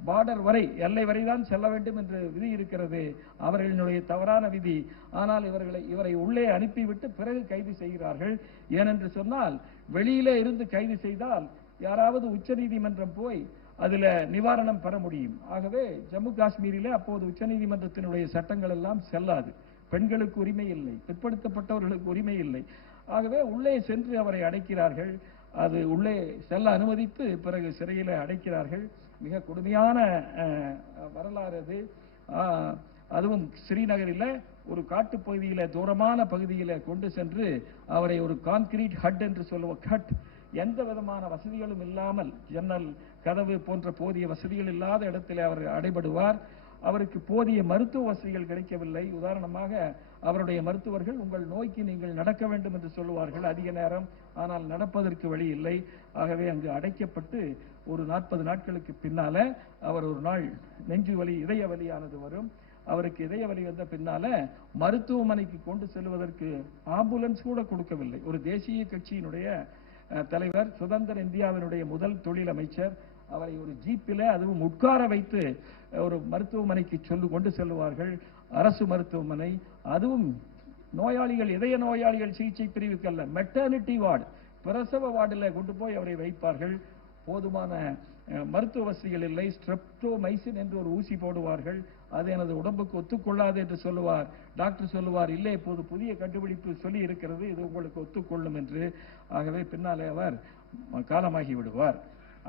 பார்டர் வரை, எல்லை வரைதான் செல்ல வேண்டும் என்று விதி இருக்கிறது, அவர்களுடைய தவறான விதி. ஆனால் இவரை உள்ளே அனுப்பிவிட்டு பிறகு கைது செய்கிறார்கள். ஏனென்று சொன்னால், வெளியிலே இருந்து கைது செய்தால் யாராவது உச்ச நீதிமன்றம் போய் அதுல நிவாரணம் பெற முடியும். ஆகவே ஜம்மு காஷ்மீரிலே அப்போது உச்ச நீதிமன்றத்தினுடைய சட்டங்கள் எல்லாம் செல்லாது. பெண்களுக்கு உரிமை இல்லை, பிற்படுத்தப்பட்டவர்களுக்கு உரிமை இல்லை. ஆகவே உள்ளே சென்று அவரை அடைக்கிறார்கள். அது உள்ளே செல்ல அனுமதித்து பிறகு சிறையில் அடைக்கிறார்கள். மிக கொடுமையான வரலாறு அது. அதுவும் ஸ்ரீநகரில் ஒரு காட்டுப் பகுதியில, தூரமான பகுதியில கொண்டு சென்று அவரை ஒரு கான்கிரீட் ஹட் என்று சொல்லுவோம், ஹட், எந்த விதமான வசதிகளும் இல்லாமல், ஜன்னல், கதவு போன்ற போதிய வசதிகள் இல்லாத இடத்திலே அவர் அடைபடுவார். அவருக்கு போதிய மருத்துவ வசதிகள் கிடைக்கவில்லை. உதாரணமாக அவருடைய மருத்துவர்கள், உங்கள் நோய்க்கு நீங்கள் நடக்க வேண்டும் என்று சொல்லுவார்கள் அதிக நேரம், ஆனால் நடப்பதற்கு வழி இல்லை. ஆகவே அங்கு அடைக்கப்பட்டு ஒரு 40 நாட்களுக்கு பின்னால அவர் ஒரு நாள் நெஞ்சு வலி, இதய வலியானது வரும். அவருக்கு இதய வலி வந்த பின்னால மருத்துவமனைக்கு கொண்டு செல்வதற்கு ஆம்புலன்ஸ் கூட கொடுக்கவில்லை. ஒரு தேசிய கட்சியினுடைய தலைவர், சுதந்திர இந்தியாவினுடைய முதல் தொழில் அமைச்சர், அவரை ஒரு ஜீப்பிலே அதுவும் உட்கார வைத்து ஒரு மருத்துவமனைக்கு கொண்டு செல்வார்கள். அரசு மருத்துவமனை, அதுவும் நோயாளிகள், இதய நோயாளிகள் சிகிச்சை பிரிவுக்கல்ல, மெட்டர்னிட்டி வார்டு, பிரசவ வார்டில் கொண்டு போய் அவரை வைப்பார்கள். போதுமான மருத்துவ வசதிகள் இல்லை. ஸ்ட்ரெப்டோமைசின் என்று ஒரு ஊசி போடுவார்கள். அது எனது உடம்புக்கு ஒத்துக்கொள்ளாது என்று சொல்லுவார். டாக்டர் சொல்லுவார், இல்லை, இப்போது புதிய கண்டுபிடிப்பு சொல்லி இருக்கிறது, இது உங்களுக்கு ஒத்துக்கொள்ளும் என்று. ஆகவே பின்னாலே அவர் காலமாகி விடுவார்.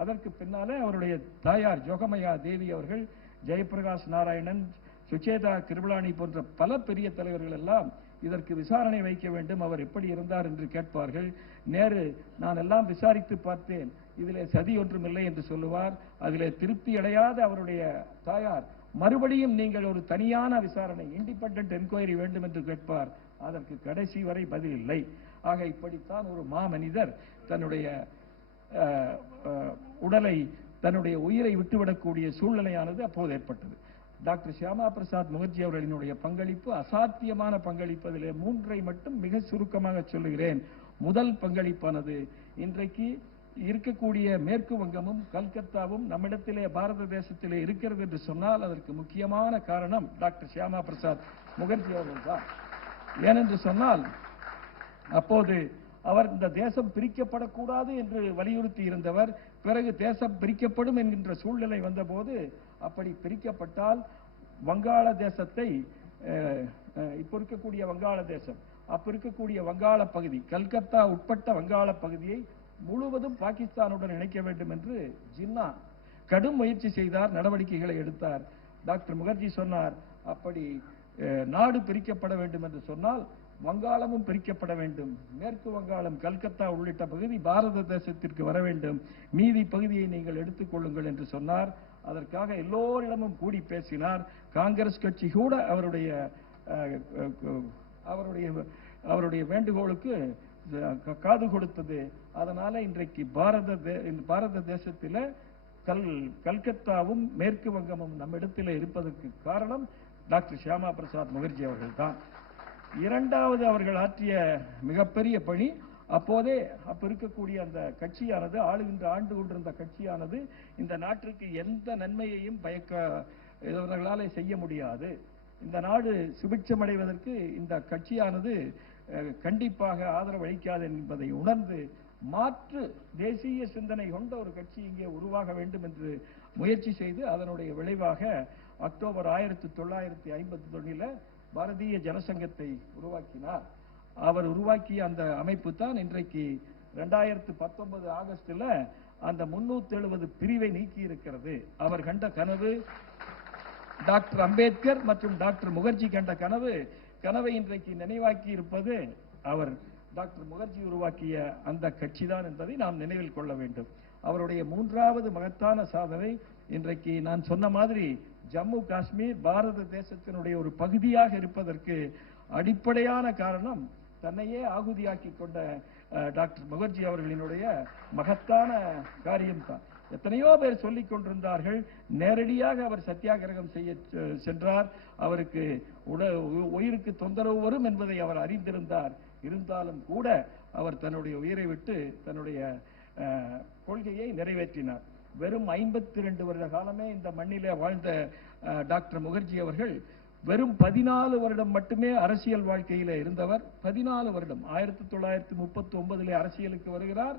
அதற்கு பின்னாலே அவருடைய தாயார் ஜோகமயா தேவி அவர்கள், ஜெயபிரகாஷ் நாராயணன், சுச்சேதா கிருபலானி போன்ற பல பெரிய தலைவர்கள் எல்லாம் இதற்கு விசாரணை வைக்க வேண்டும், அவர் எப்படி இருந்தார் என்று கேட்பார்கள். நேரு, நான் எல்லாம் விசாரித்து பார்த்தேன், இதிலே சதி ஒன்றுமில்லை என்று சொல்லுவார். அதிலே திருப்தி அடையாத அவருடைய தாயார், மறுபடியும் நீங்கள் ஒரு தனியான விசாரணை, இண்டிபெண்டன்ட் என்கொயரி வேண்டும் என்று கேட்பார். அதற்கு கடைசி வரை பதில் இல்லை. ஆக இப்படித்தான் ஒரு மாமனிதர் தன்னுடைய உடலை, தன்னுடைய உயிரை விட்டுவிடக்கூடிய சூழ்நிலையானது அப்போது ஏற்பட்டது. டாக்டர் சியாமா பிரசாத் முகர்ஜி அவர்களினுடைய பங்களிப்பு அசாத்தியமான பங்களிப்பு. அதிலே 3ஐ மட்டும் மிக சுருக்கமாக சொல்லுகிறேன். முதல் பங்களிப்பானது, இன்றைக்கு இருக்கக்கூடிய மேற்கு வங்கமும் கல்கத்தாவும் நம்மிடத்திலே பாரத தேசத்திலே இருக்கிறது என்று சொன்னால் அதற்கு முக்கியமான காரணம் டாக்டர் சியாமா பிரசாத் முகர்ஜி அவர்கள் தான். ஏனென்று சொன்னால் அப்போது அவர் இந்த தேசம் பிரிக்கப்படக்கூடாது என்று வலியுறுத்தி இருந்தவர். பிறகு தேசம் பிரிக்கப்படும் என்கின்ற சூழ்நிலை வந்தபோது, அப்படி பிரிக்கப்பட்டால் வங்காள தேசத்தை, இப்ப இருக்கக்கூடிய வங்காள தேசம், அப்ப இருக்கக்கூடிய வங்காள பகுதி, கல்கத்தா உட்பட்ட வங்காள பகுதியை முழுவதும் பாகிஸ்தானுடன் இணைக்க வேண்டும் என்று ஜின்னா கடும் முயற்சி செய்தார், நடவடிக்கைகளை எடுத்தார். டாக்டர் முகர்ஜி சொன்னார், அப்படி நாடு பிரிக்கப்பட வேண்டும் என்று சொன்னால் வங்காளமும் பிரிக்கப்பட வேண்டும், மேற்கு வங்காளம், கல்கத்தா உள்ளிட்ட பகுதி பாரத தேசத்திற்கு வர வேண்டும், மீதி பகுதியை நீங்கள் எடுத்துக்கொள்ளுங்கள் என்று சொன்னார். அதற்காக எல்லோரிடமும் கூடி பேசினார். காங்கிரஸ் கட்சி கூட அவருடைய வேண்டுகோளுக்கு காது கொடுத்தது. அதனால இன்றைக்கு பாரத தேசத்தில கல்கத்தாவும் மேற்கு வங்கமும் நம்மிடத்தில் இருப்பதற்கு காரணம் டாக்டர் சியாமா பிரசாத் முகர்ஜி அவர்கள் தான். இரண்டாவது அவர்கள் ஆற்றிய மிகப்பெரிய பணி, அப்போதே அப்ப இருக்கக்கூடிய அந்த கட்சியானது, ஆண்டு கொண்டிருந்த கட்சியானது, இந்த நாட்டிற்கு எந்த நன்மையையும் இவர்களாலே செய்ய முடியாது, இந்த நாடு சுபிட்சமடைவதற்கு இந்த கட்சியானது கண்டிப்பாக ஆதரவு அளிக்காது என்பதை உணர்ந்து மாற்று தேசிய சிந்தனை கொண்ட ஒரு கட்சி இங்கே உருவாக வேண்டும் என்று முயற்சி செய்து அதனுடைய விளைவாக அக்டோபர் 1951 பாரதிய ஜனசங்கத்தை உருவாக்கினார். அவர் உருவாக்கிய அந்த அமைப்பு தான் இன்றைக்கு 2019 ஆகஸ்டில் அந்த 370 பிரிவை நீக்கி இருக்கிறது. அவர் கண்ட கனவு, டாக்டர் அம்பேத்கர் மற்றும் டாக்டர் முகர்ஜி கண்ட கனவை இன்றைக்கு நினைவாக்கி இருப்பது அவர் டாக்டர் முகர்ஜி உருவாக்கிய அந்த கட்சி தான் என்பதை நாம் நினைவில் கொள்ள வேண்டும். அவருடைய 3வது மகத்தான சாதனை, இன்றைக்கு நான் சொன்ன மாதிரி ஜம்மு காஷ்மீர் பாரத தேசத்தினுடைய ஒரு பகுதியாக இருப்பதற்கு அடிப்படையான காரணம் தன்னையே ஆகுதியாக்கி கொண்ட டாக்டர் முகர்ஜி அவர்களினுடைய மகத்தான காரியம்தான். எத்தனையோ பேர் சொல்லிக் கொண்டிருந்தார்கள், நேரடியாக அவர் சத்தியாகிரகம் செய்ய சென்றார், அவருக்கு உயிருக்கு தொந்தரவு வரும் என்பதை அவர் அறிந்திருந்தார். இருந்தாலும் கூட அவர் தன்னுடைய உயிரை விட்டு தன்னுடைய கொள்கையை நிறைவேற்றினார். வெறும் 52 வருட காலமே இந்த மண்ணிலே வாழ்ந்த டாக்டர் முகர்ஜி அவர்கள் வெறும் 14 வருடம் மட்டுமே அரசியல் வாழ்க்கையில இருந்தவர். 14 வருடம். 1939 அரசியலுக்கு வருகிறார்,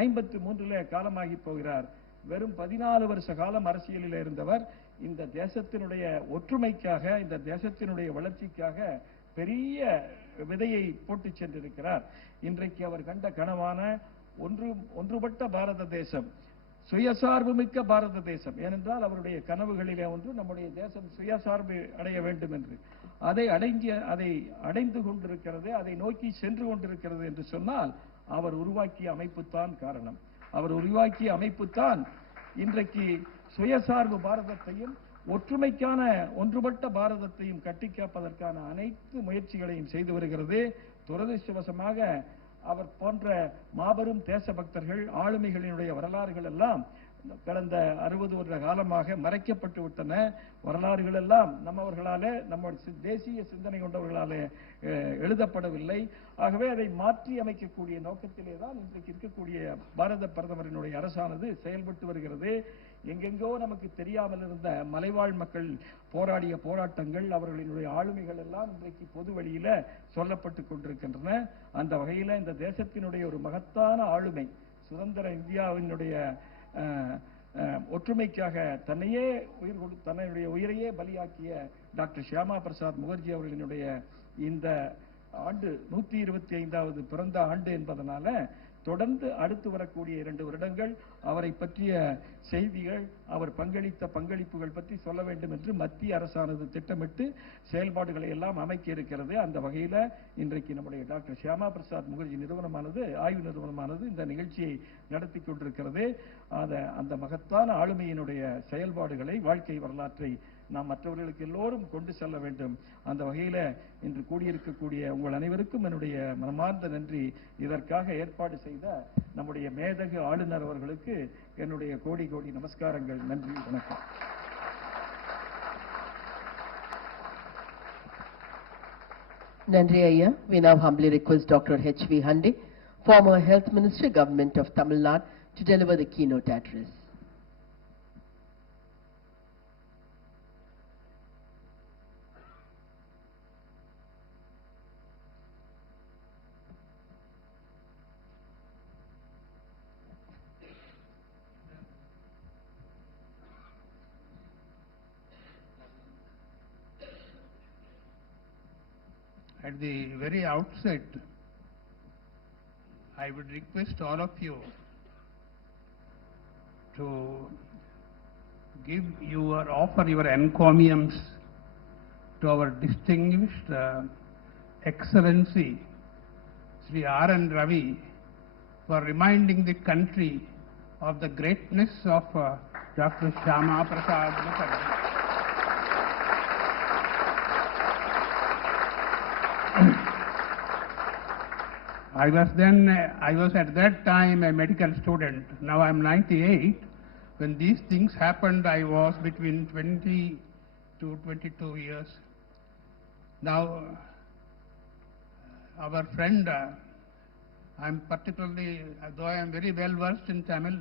53 காலமாகி போகிறார். வெறும் 14 வருஷ காலம் அரசியலில் இருந்தவர். இந்த தேசத்தினுடைய ஒற்றுமைக்காக, இந்த தேசத்தினுடைய வளர்ச்சிக்காக பெரிய விதையை போட்டு சென்றிருக்கிறார். இன்றைக்கு அவர் கண்ட கனவான ஒன்றுபட்ட பாரத தேசம், சுயசார்பு மிக்க பாரத தேசம். ஏனென்றால் அவருடைய கனவுகளிலே ஒன்று நம்முடைய தேசம் சுயசார்பு அடைய வேண்டும் என்று. அதை அடைந்து கொண்டிருக்கிறது, அதை நோக்கி சென்று கொண்டிருக்கிறது என்று சொன்னால் அவர் உருவாக்கிய அமைப்புத்தான் காரணம். அவர் உருவாக்கிய அமைப்புத்தான் இன்றைக்கு சுயசார்பு பாரதத்தையும் ஒற்றுமைக்கான ஒன்றுபட்ட பாரதத்தையும் கட்டிக்காப்பதற்கான அனைத்து முயற்சிகளையும் செய்து வருகிறது. துரதிர்ஷ்டவசமாக அவர் போன்ற மாபெரும் தேசபக்தர்கள் ஆளுமைகளினுடைய வரலாறுகள் எல்லாம் கடந்த 60 வருட காலமாக மறைக்கப்பட்டு விட்டன. வரலாறுகள் எல்லாம் நம்மவர்களாலே, நம்ம தேசிய சிந்தனை கொண்டவர்களாலே எழுதப்படவில்லை. ஆகவே அதை மாற்றி அமைக்கக்கூடிய நோக்கத்திலே தான் இன்றைக்கு இருக்கக்கூடிய பாரத பிரதமரினுடைய அரசானது செயல்பட்டு வருகிறது. எங்கெங்கோ நமக்கு தெரியாமல் இருந்த மலைவாழ் மக்கள் போராடிய போராட்டங்கள், அவர்களினுடைய ஆளுமைகள் எல்லாம் இன்றைக்கு பொது வழியில சொல்லப்பட்டு கொண்டிருக்கின்றன. அந்த வகையில இந்த தேசத்தினுடைய ஒரு மகத்தான ஆளுமை, சுதந்திர இந்தியாவினுடைய ஒற்றுமைக்காக தன்னுடைய உயிரையே பலியாக்கிய டாக்டர் சியாமா பிரசாத் முகர்ஜி அவர்களினுடைய இந்த ஆண்டு 125வது பிறந்த ஆண்டு என்பதனால தொடர்ந்து அடுத்து வரக்கூடிய 2 வருடங்கள் அவரை பற்றிய செய்திகள், அவர் பங்களித்த பங்களிப்புகள் பற்றி சொல்ல வேண்டும் என்று மத்திய அரசானது திட்டமிட்டு செயல்பாடுகளை எல்லாம் அமைக்க இருக்கிறது. அந்த வகையில் இன்றைக்கு நம்முடைய டாக்டர் சியாமா பிரசாத் முகர்ஜி நிறுவனமானது, ஆய்வு நிறுவனமானது இந்த நிகழ்ச்சியை நடத்தி கொண்டிருக்கிறது. அந்த மகத்தான ஆளுமையினுடைய செயல்பாடுகளை, வாழ்க்கை வரலாற்றை நாம் மற்றவர்களுக்கு எல்லோரும் கொண்டு செல்ல வேண்டும். அந்த வகையில் இன்று கூடியிருக்கக்கூடிய உங்கள் அனைவருக்கும் என்னுடைய மனமார்ந்த நன்றி. இதற்காக ஏற்பாடு செய்த நம்முடைய மேதகு ஆளுநர் அவர்களுக்கு என்னுடைய கோடி கோடி நமஸ்காரங்கள். நன்றி, வணக்கம். Nandri Ayya. We now humbly request Dr. H.V. Hande, former Health Minister, Government of Tamil Nadu, to deliver the keynote address. At the very outset, I would request all of you to offer your encomiums to our distinguished Excellency Sri R.N.Ravi for reminding the country of the greatness of Dr. Syama Prasad Mookerjee. I was at that time a medical student. Now I am 98. When these things happened, I was between 20 to 22 years. Now, our friend, I'm particularly, though I am very well versed in Tamil,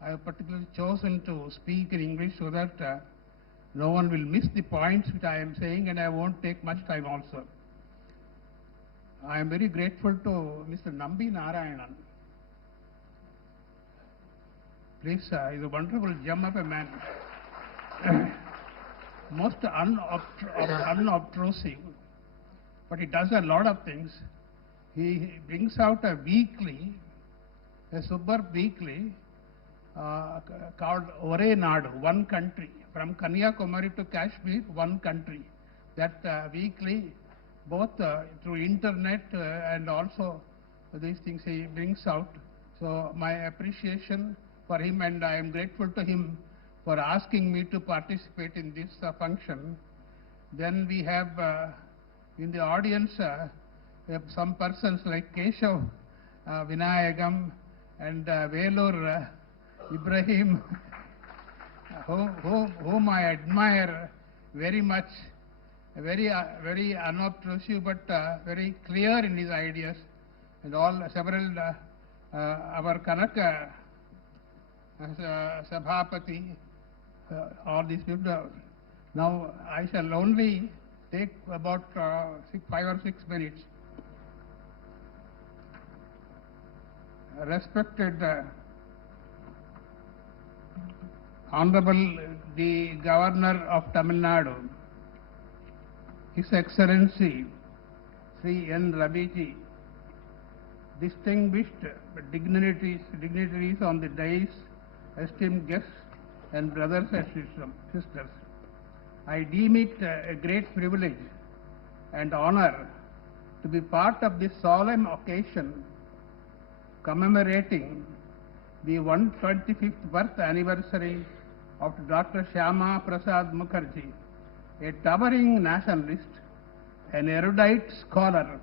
I have particularly chosen to speak in English so that no one will miss the points which I am saying, and I won't take much time also. I am very grateful to Mr. Nambi Narayanan. Please, he's a wonderful gem of a man. Most unobtrusive, but he does a lot of things. He brings out a weekly, a superb weekly called Nadu, one country. From Kanyakumari to Kashmir, one country. That weekly, both through internet and also these things he brings out. So my appreciation for him, and I am grateful to him for asking me to participate in this function. Then we have in the audience some persons like Keshav Vinayagam and Velur Ibrahim, whom I admire very much. Very unobtrusive, but very clear in his ideas, and several our Kanaka Sabhapati, all these people. Now I shall only take about 5 or 6 minutes. Respected Honorable the Governor of Tamil Nadu, His Excellency Sri R.N.Ravi ji, distinguished dignitaries on the dais, esteemed guests and brothers and sisters, I deem it a great privilege and honor to be part of this solemn occasion commemorating the 125th birth anniversary of Dr. Syama Prasad Mookerjee, a towering nationalist, an erudite scholar,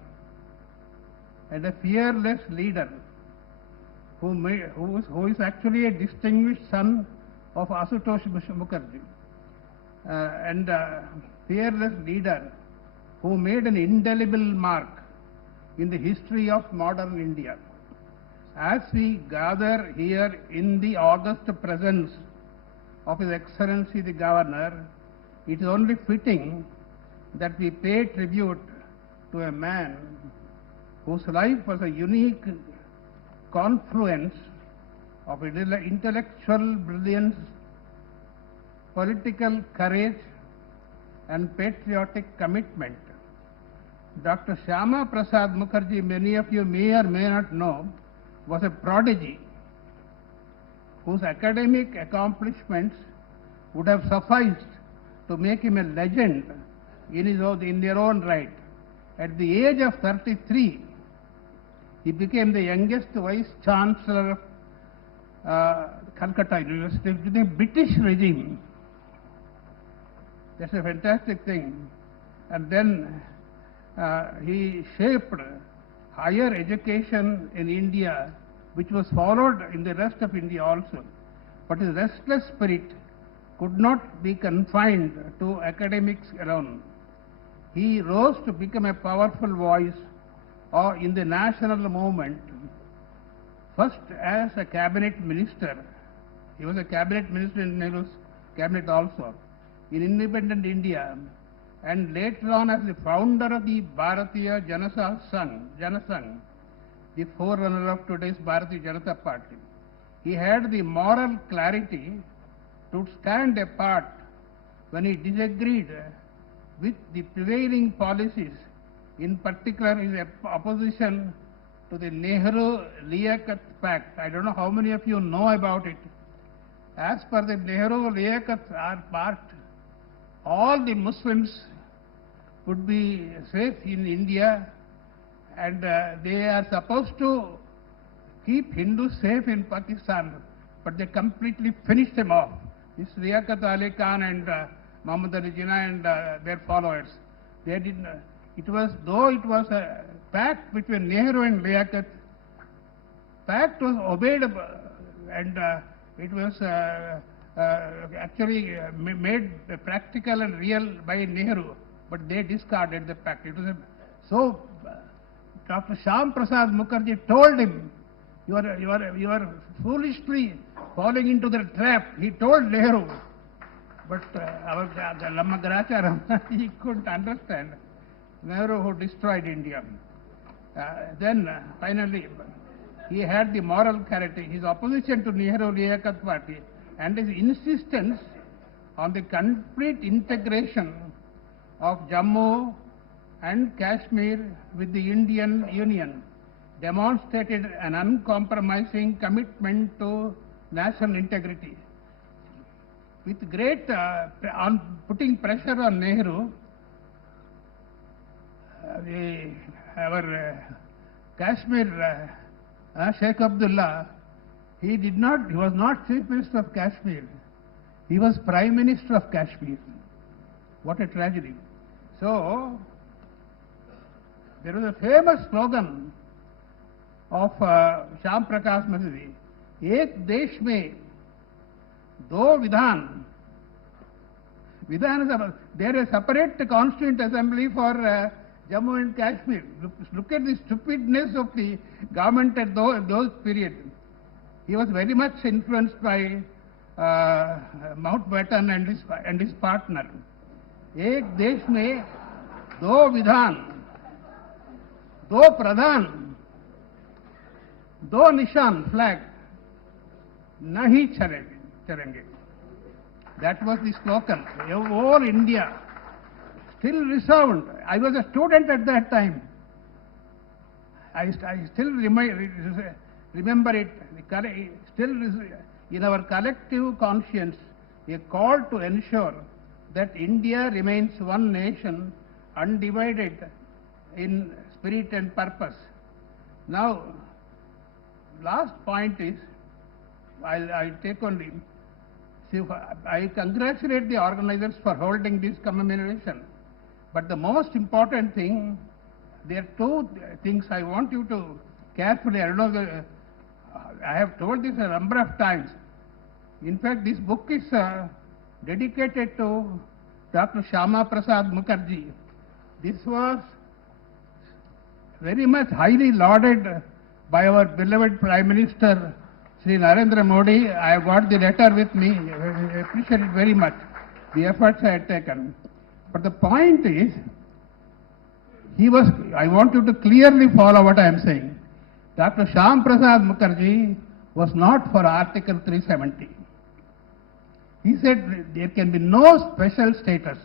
and a fearless leader who is actually a distinguished son of Asutosh Mookerjee, and a fearless leader who made an indelible mark in the history of modern India. As we gather here in the august presence of His Excellency the Governor, it is only fitting that we pay tribute to a man whose life was a unique confluence of intellectual brilliance, political courage, and patriotic commitment. Dr. Syama Prasad Mookerjee, many of you may or may not know, was a prodigy whose academic accomplishments would have sufficed to make him a legend in their own right. At the age of 33, he became the youngest Vice Chancellor of Calcutta University with the British regime. That's a fantastic thing. And then he shaped higher education in India, which was followed in the rest of India also. But his restless spirit could not be confined to academics alone. He rose to become a powerful voice in the national movement, first as a cabinet minister. He was a cabinet minister in Nehru's cabinet also, in independent India, and later on as the founder of the Bharatiya Janata Sangh, the forerunner of today's Bharatiya Janata Party. He had the moral clarity to stand apart when he disagreed with the prevailing policies, in particular his opposition to the Nehru-Liaquat Pact. I don't know how many of you know about it. As per the Nehru-Liaquat Pact, all the Muslims would be safe in India, and they are supposed to keep Hindus safe in Pakistan, but they completely finished them off. This Liaquat Ali Khan and Muhammad Ali Jinnah and their followers, they did not. Though it was a pact between Nehru and Liaquat, pact was obeyed and it was actually made practical and real by Nehru, but they discarded the pact. So Dr. Syama Prasad Mookerjee told him, you are foolishly falling into the trap. He told Nehru, but he couldn't understand. Nehru, who destroyed India. Then finally he had the moral clarity. His opposition to Nehru-Liaquat Party and his insistence on the complete integration of Jammu and Kashmir with the Indian Union demonstrated an uncompromising commitment to national integrity. With great putting pressure on Nehru, our Kashmir Sheikh Abdullah, he was not Chief Minister of Kashmir. He was Prime Minister of Kashmir. What a tragedy. So, there was a famous slogan of Syama Prasad Mookerjee, Ek Desh Mein Do Vidhan. Vidhan, there is a separate constituent assembly for Jammu and Kashmir. Look at the stupidness of the government at those periods. He was very much influenced by Mountbatten and his partner. Ek desh mein do vidhan, do pradhan, do nishan flag, nahi charenge. That was the slogan. All India still resound. I was a student at that time. I still remember it. Still in our collective conscience, a call to ensure that India remains one nation, undivided in spirit and purpose. Now, last point is, I'll take only, See, I congratulate the organizers for holding this commemoration. But the most important thing, there are two things I want you to carefully, I don't know, I have told this a number of times. In fact, this book is dedicated to Dr. Syama Prasad Mookerjee. This was very much highly lauded by our beloved Prime Minister, Sri Narendra Modi. I have got the letter with me. I appreciate it very much, the efforts I had taken. But the point is, I want you to clearly follow what I am saying. Dr. Syama Prasad Mookerjee was not for Article 370. He said there can be no special status.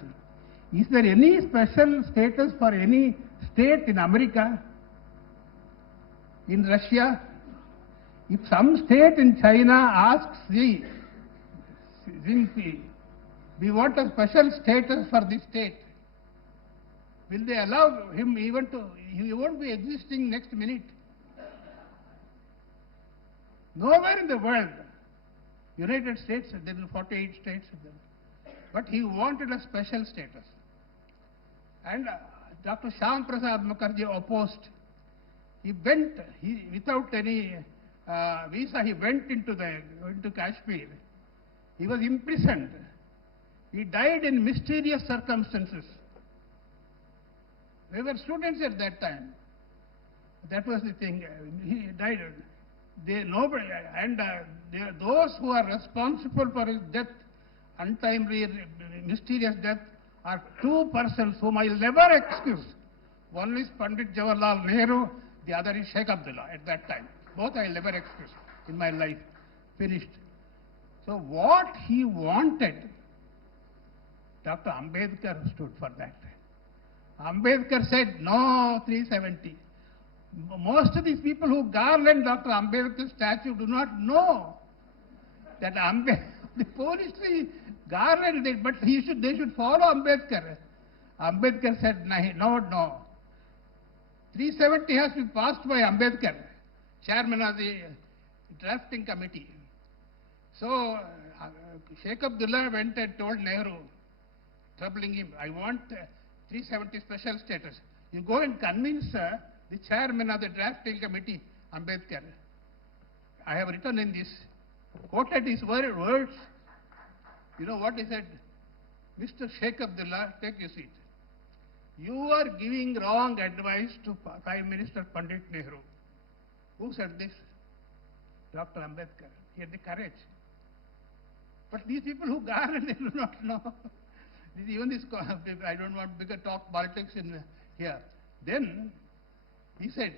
Is there any special status for any state in America, in Russia? If some state in China asks Xi Jinping, we want a special status for this state, will they allow him even to, he won't be existing next minute. Nowhere in the world, United States, there are 48 states, but he wanted a special status. And Dr. Syama Prasad Mookerjee opposed. He went, without any visa, he went into Kashmir. He was imprisoned. He died in mysterious circumstances. We were students at that time. That was the thing. He died. Those who are responsible for his death, untimely, mysterious death, are two persons whom I will never excuse. One is Pandit Jawaharlal Nehru, the other is Sheikh Abdullah at that time. Both I will never excuse in my life. Finished. So what he wanted, Dr. Ambedkar stood for that. Ambedkar said, no 370. Most of these people who garland Dr. Ambedkar's statue do not know that the police garlanded it, but they should follow Ambedkar. Ambedkar said, no. 370 has to be passed by Ambedkar, chairman of the drafting committee. So Sheikh Abdullah went and told Nehru, troubling him, I want 370 special status. You go and convince the chairman of the drafting committee, Ambedkar. I have written in this, quoted his words. You know what he said? Mr. Sheikh Abdullah, take your seat. You are giving wrong advice to Prime Minister Pandit Nehru. Who said this? Dr. Ambedkar. He had the courage. But these people who garland, they do not know. Even this, I don't want bigger talk politics in here. Then he said,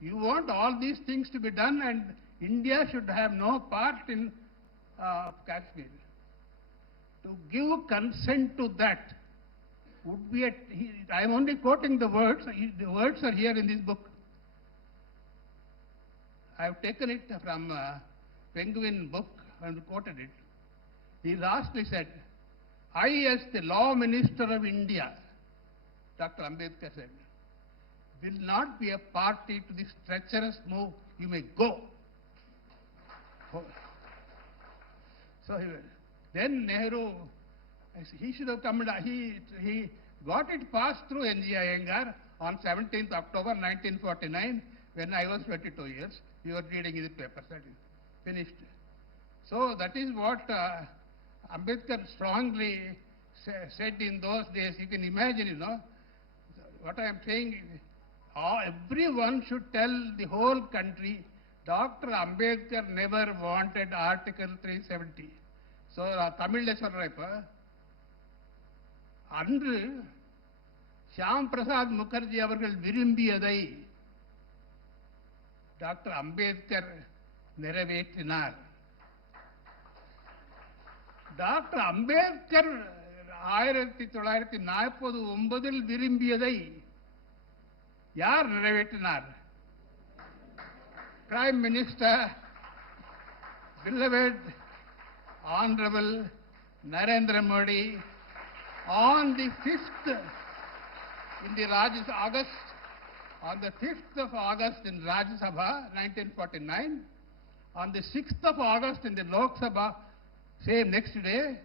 you want all these things to be done and India should have no part in Kashmir. To give consent to that would be I am only quoting the words. The words are here in this book. I have taken it from Penguin book and quoted it. He lastly said, I as the Law Minister of India, Dr. Ambedkar said, will not be a party to this treacherous move. You may go. So then Nehru, he should have come, he got it passed through N.G. Iyengar on 17th October 1949 when I was 22 years. You were reading his papers, that is finished. So that is what Ambedkar strongly said in those days. You can imagine, you know, what I am saying, everyone should tell the whole country, Dr. Ambedkar never wanted Article 370. So, Tamil Solraipa, அன்று ஷியாம் பிரசாத் முகர்ஜி அவர்கள் விரும்பியதை டாக்டர் அம்பேத்கர் நிறைவேற்றினார். டாக்டர் அம்பேத்கர் 1949 விரும்பியதை யார் நிறைவேற்றினார்? Prime Minister, beloved Honorable Narendra Modi, on the 5th in the on the 5th of August in Rajya Sabha 1949, on the 6th of August in the Lok Sabha Same next day,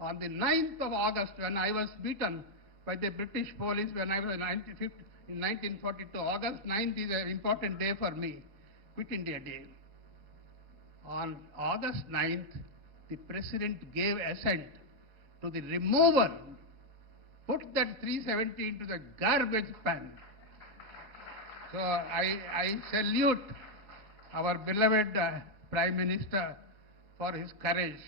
on the 9th of August, when I was beaten by the British police when I was in 1942, August 9th is an important day for me, Quit India Day. On August 9th, the President gave assent to the removal, put that 370 into the garbage pan. So I salute our beloved Prime Minister for his courage,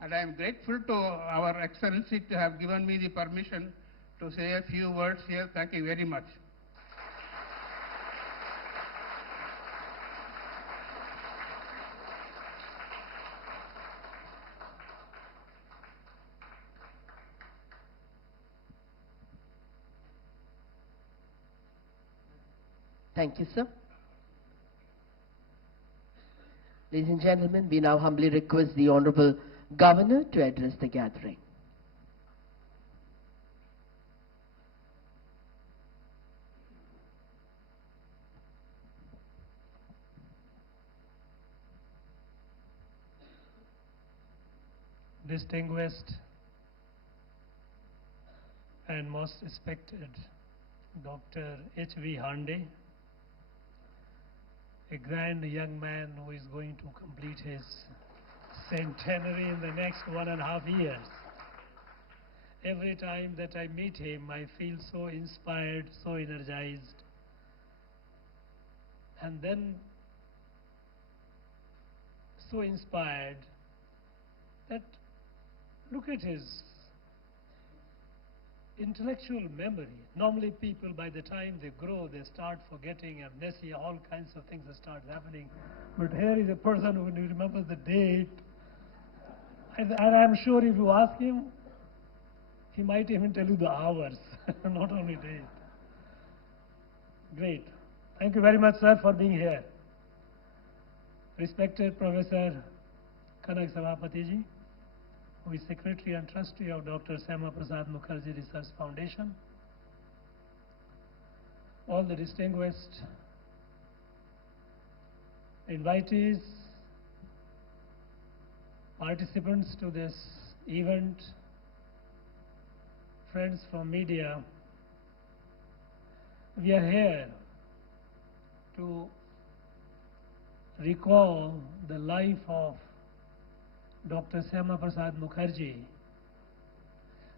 and I am grateful to our Excellency to have given me the permission to say a few words here. Thank you very much. Thank you, sir. Ladies and gentlemen, we now humbly request the Honorable Governor to address the gathering. Distinguished and most respected Dr. H.V. Hon'ble, a grand young man who is going to complete his centenary in the next 1.5 years. Every time that I meet him, I feel so inspired, so energized. And then so inspired that look at his intellectual memory. Normally people, by the time they grow, they start forgetting, amnesia, all kinds of things that start happening. But here is a person who remembers the date. And I'm sure if you ask him, he might even tell you the hours, not only date. Great. Thank you very much, sir, for being here. Respected Professor Kanak Sabapatiji, who is Secretary and Trustee of Dr. Syama Prasad Mookerjee Research Foundation, all the distinguished invitees, participants to this event, friends from media, we are here to recall the life of Dr. Syama Prasad Mookerjee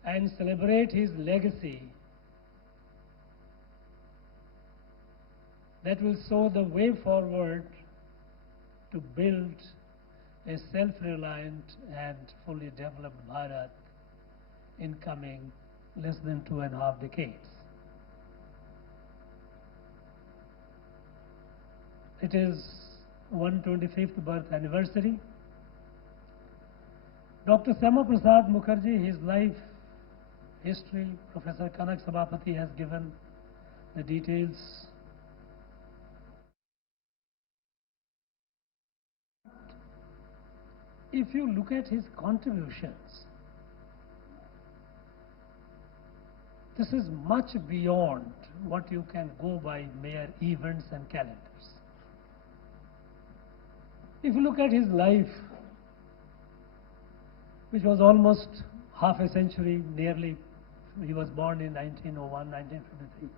and celebrate his legacy that will show the way forward to build a self-reliant and fully developed Bharat in coming less than 2.5 decades. It is 125th birth anniversary. Dr. Syama Prasad Mookerjee, his life history, Professor Kanak Sabapati has given the details. If you look at his contributions, this is much beyond what you can go by mere events and calendars. If you look at his life, which was almost half a century, nearly, he was born in 1901, 1953.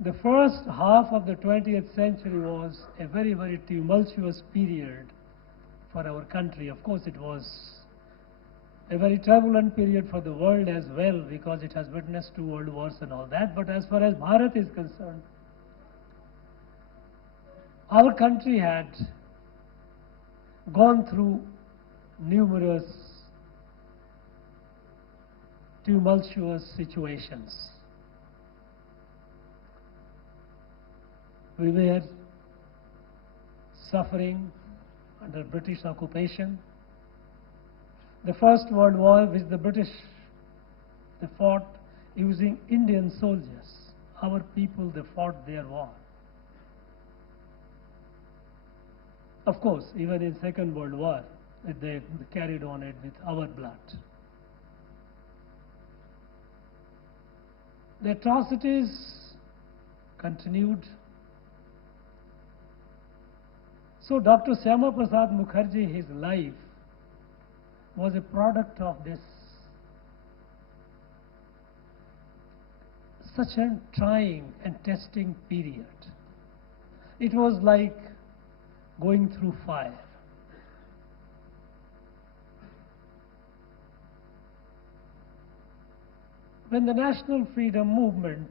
The first half of the 20th century was a very, very tumultuous period for our country. Of course, it was a very turbulent period for the world as well, because it has witnessed 2 world wars and all that. But as far as Bharat is concerned, our country had gone through numerous tumultuous situations. We were suffering under British occupation. The First World War, which the British, they fought using Indian soldiers. Our people, they fought their war. Of course, even in Second World War, they carried on it with our blood. The atrocities continued. So Dr. Syama Prasad Mookerjee, his life was a product of this such a trying and testing period. It was like going through fire. When the national freedom movement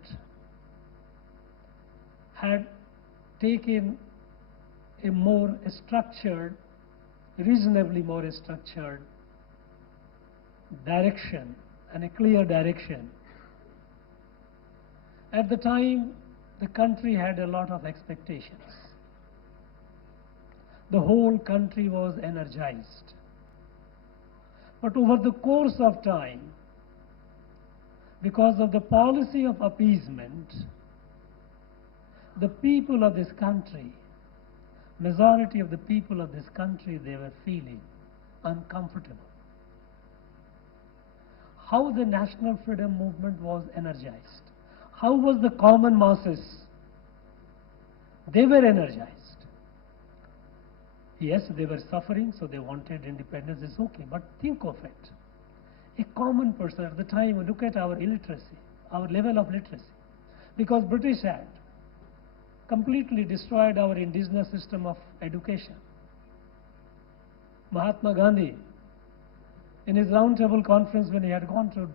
had taken a more structured, reasonably more structured direction and a clear direction, at the time the country had a lot of expectations. The whole country was energized. But over the course of time, because of the policy of appeasement, the people of this country, majority of the people of this country, they were feeling uncomfortable. How the national freedom movement was energized? How was the common masses? They were energized. Yes, they were suffering, so they wanted independence, it's okay, but think of it. A common person at the time, look at our illiteracy, our level of literacy. Because British had completely destroyed our indigenous system of education. Mahatma Gandhi, in his roundtable conference when he had gone to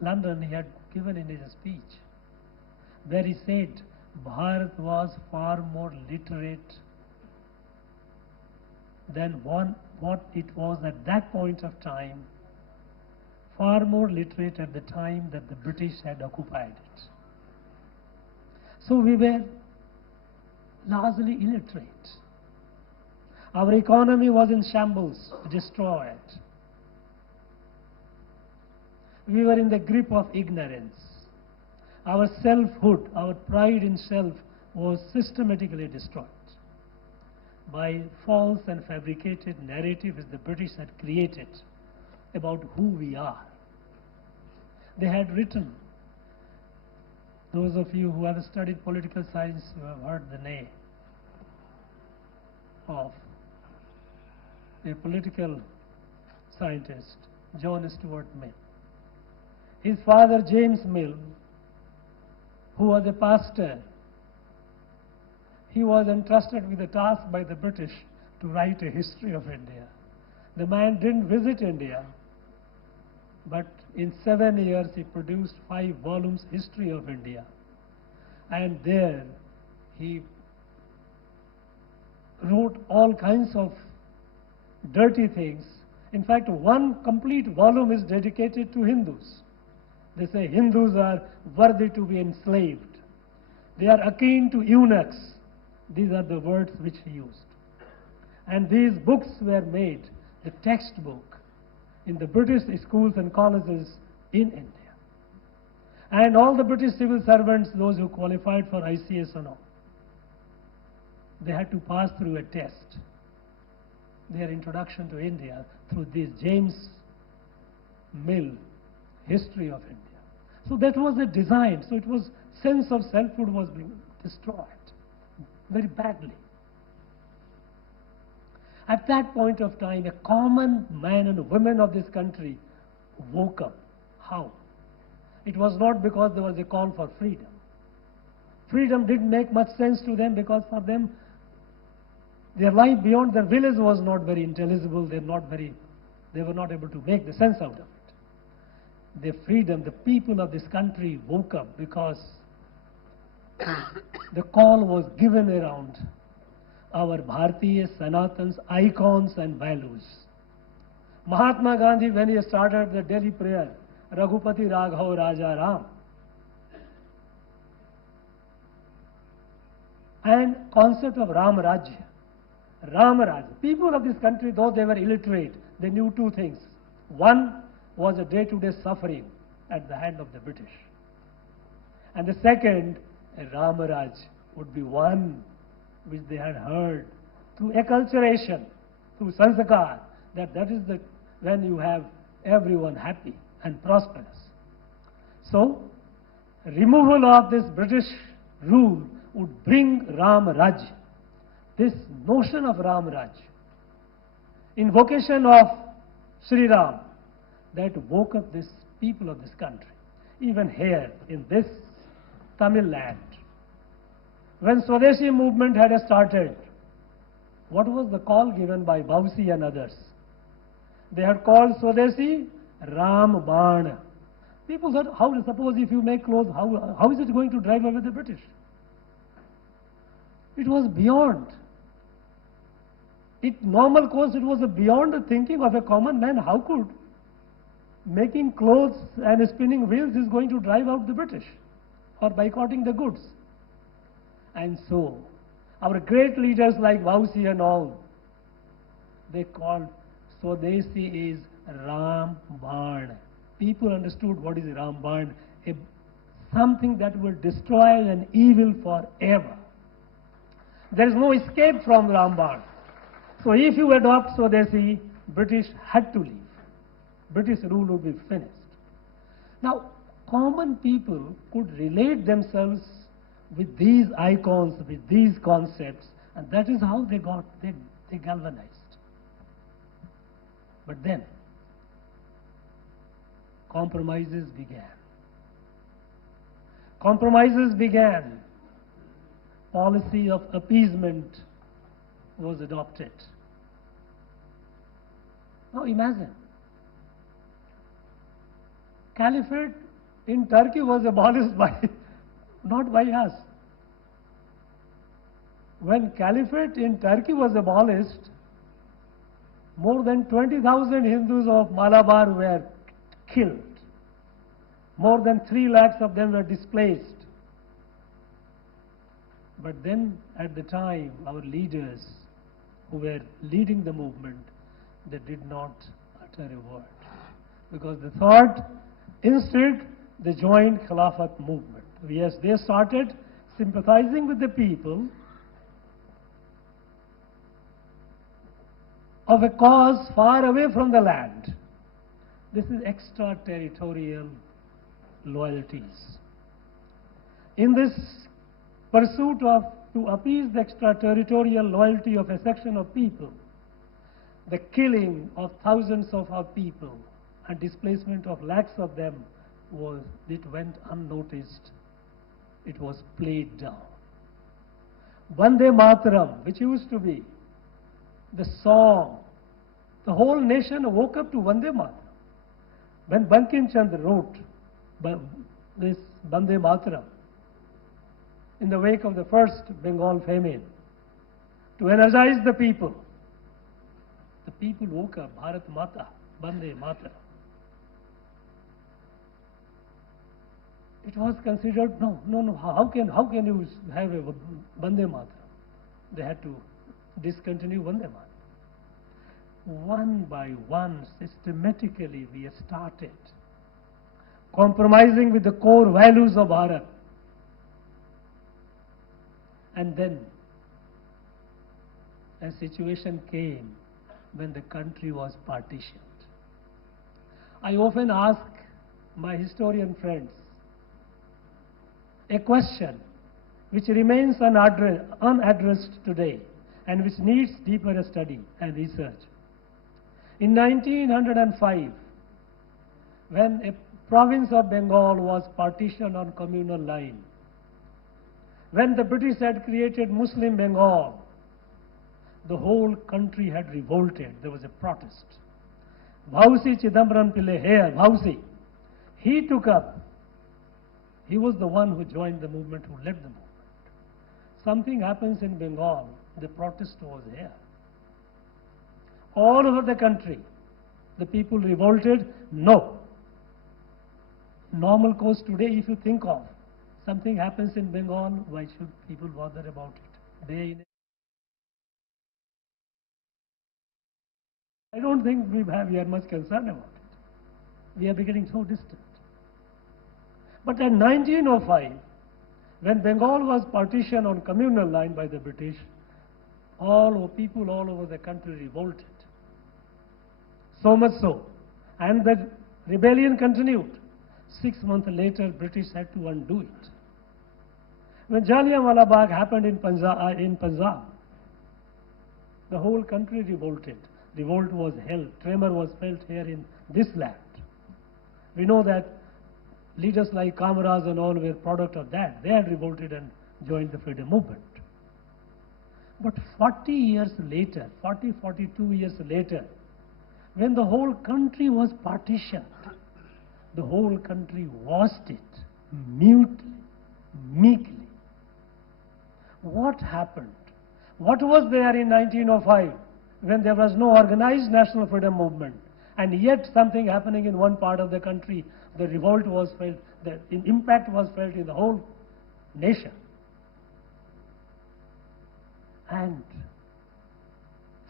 London, he had given in his speech, where he said Bharat was far more literate than what it was at that point of time, far more literate at the time that the British had occupied it. So we were largely illiterate. Our economy was in shambles, destroyed. We were in the grip of ignorance. Our selfhood, our pride in self was systematically destroyed by false and fabricated narratives the British had created about who we are. They had written, those of you who have studied political science, you have heard the name of a political scientist, John Stuart Mill. His father, James Mill, who was a pastor, he was entrusted with a task by the British to write a history of India. The man didn't visit India, but in 7 years he produced 5 volumes History of India. And there he wrote all kinds of dirty things. In fact, one complete volume is dedicated to Hindus. They say Hindus are worthy to be enslaved. They are akin to eunuchs. These are the words which he used. And these books were made the textbook in the British schools and colleges in India. And all the British civil servants, those who qualified for ICS and all, they had to pass through a test, their introduction to India, through this James Mill History of India. So that was a design. So it was, sense of selfhood was being destroyed very badly. At that point of time, a common man and women of this country woke up. How? It was not because there was a call for freedom. Freedom didn't make much sense to them because for them, their life beyond their village was not very intelligible. They were not able to make the sense out of it. The freedom, the people of this country woke up because the call was given around our Bharatiya Sanatans, icons and values. Mahatma Gandhi, when he started the daily prayer, Raghupati Raghav Raja Ram, and concept of Ram Rajya. Ram Rajya. People of this country, though they were illiterate, they knew 2 things. One was a day-to-day suffering at the hand of the British. And the second, a Ram Raj would be one which they had heard through acculturation, through sanskar, that is the when you have everyone happy and prosperous. So, removal of this British rule would bring Ram Raj. This notion of Ram Raj, invocation of Sri Ram, that woke up this people of this country. Even here in this Tamil land, when Swadeshi movement had started, what was the call given by Bausi and others? They had called Swadeshi Ram Baan. People said, suppose if you make clothes, how is it going to drive away the British? It was beyond. Normal course, it was beyond the thinking of a common man. How could making clothes and spinning wheels is going to drive out the British or boycotting the goods? And so, our great leaders like Bausi and all, they called Swadeshi is Ram Baan. People understood what is Ram Baan, something that will destroy an evil forever. There is no escape from Ram Baan. So if you adopt Swadeshi, British had to leave. British rule would be finished. Now, common people could relate themselves with these icons, with these concepts, and that is how they galvanized. But then, compromises began. Compromises began. Policy of appeasement was adopted. Now imagine, Caliphate in Turkey was abolished not by us. When Caliphate in Turkey was abolished, more than 20,000 Hindus of Malabar were killed. More than 3 lakhs of them were displaced. But then, at the time, our leaders who were leading the movement, they did not utter a word. Because they thought, instead, they joined Khilafat movement. Yes, they started sympathizing with the people of a cause far away from the land. This is extraterritorial loyalties. In this pursuit to appease the extraterritorial loyalty of a section of people, the killing of thousands of our people and displacement of lakhs of them went unnoticed. It was played down. Vande Mataram, which used to be the song, the whole nation woke up to Vande Mataram. When Bankim Chandra wrote this Vande Mataram in the wake of the first Bengal famine, to energize the people woke up, Bharat Mata, Vande Mataram. It was considered, no, how can you have a Vande Mataram? They had to discontinue Vande Mataram. One by one, systematically we started compromising with the core values of Bharat. And then a situation came when the country was partitioned. I often ask my historian friends a question which remains unaddressed today and which needs deeper study and research. In 1905, when a province of Bengal was partitioned on communal line, when the British had created Muslim Bengal, the whole country had revolted. There was a protest. Bausi Chidambaram Pillai here, Bausi, he took up. He was the one who joined the movement, who led the movement. Something happens in Bengal, the protest was here. All over the country, the people revolted. No. Normal course today, if you think of, something happens in Bengal, why should people bother about it? I don't think we are much concerned about it. We are becoming so distant. But in 1905, when Bengal was partitioned on communal line by the British, people all over the country revolted. So much so. And the rebellion continued. 6 months later, British had to undo it. When Jallianwala Bagh happened in Punjab, the whole country revolted. revolt was held, tremor was felt here in this land. We know that leaders like Kamaraz and all were product of that. They had revolted and joined the freedom movement. But 40 years later, 42 years later, when the whole country was partitioned, the whole country watched it mutely, meekly. What happened? What was there in 1905 when there was no organized national freedom movement, and yet something happening in one part of the country, the revolt was felt, the impact was felt in the whole nation. And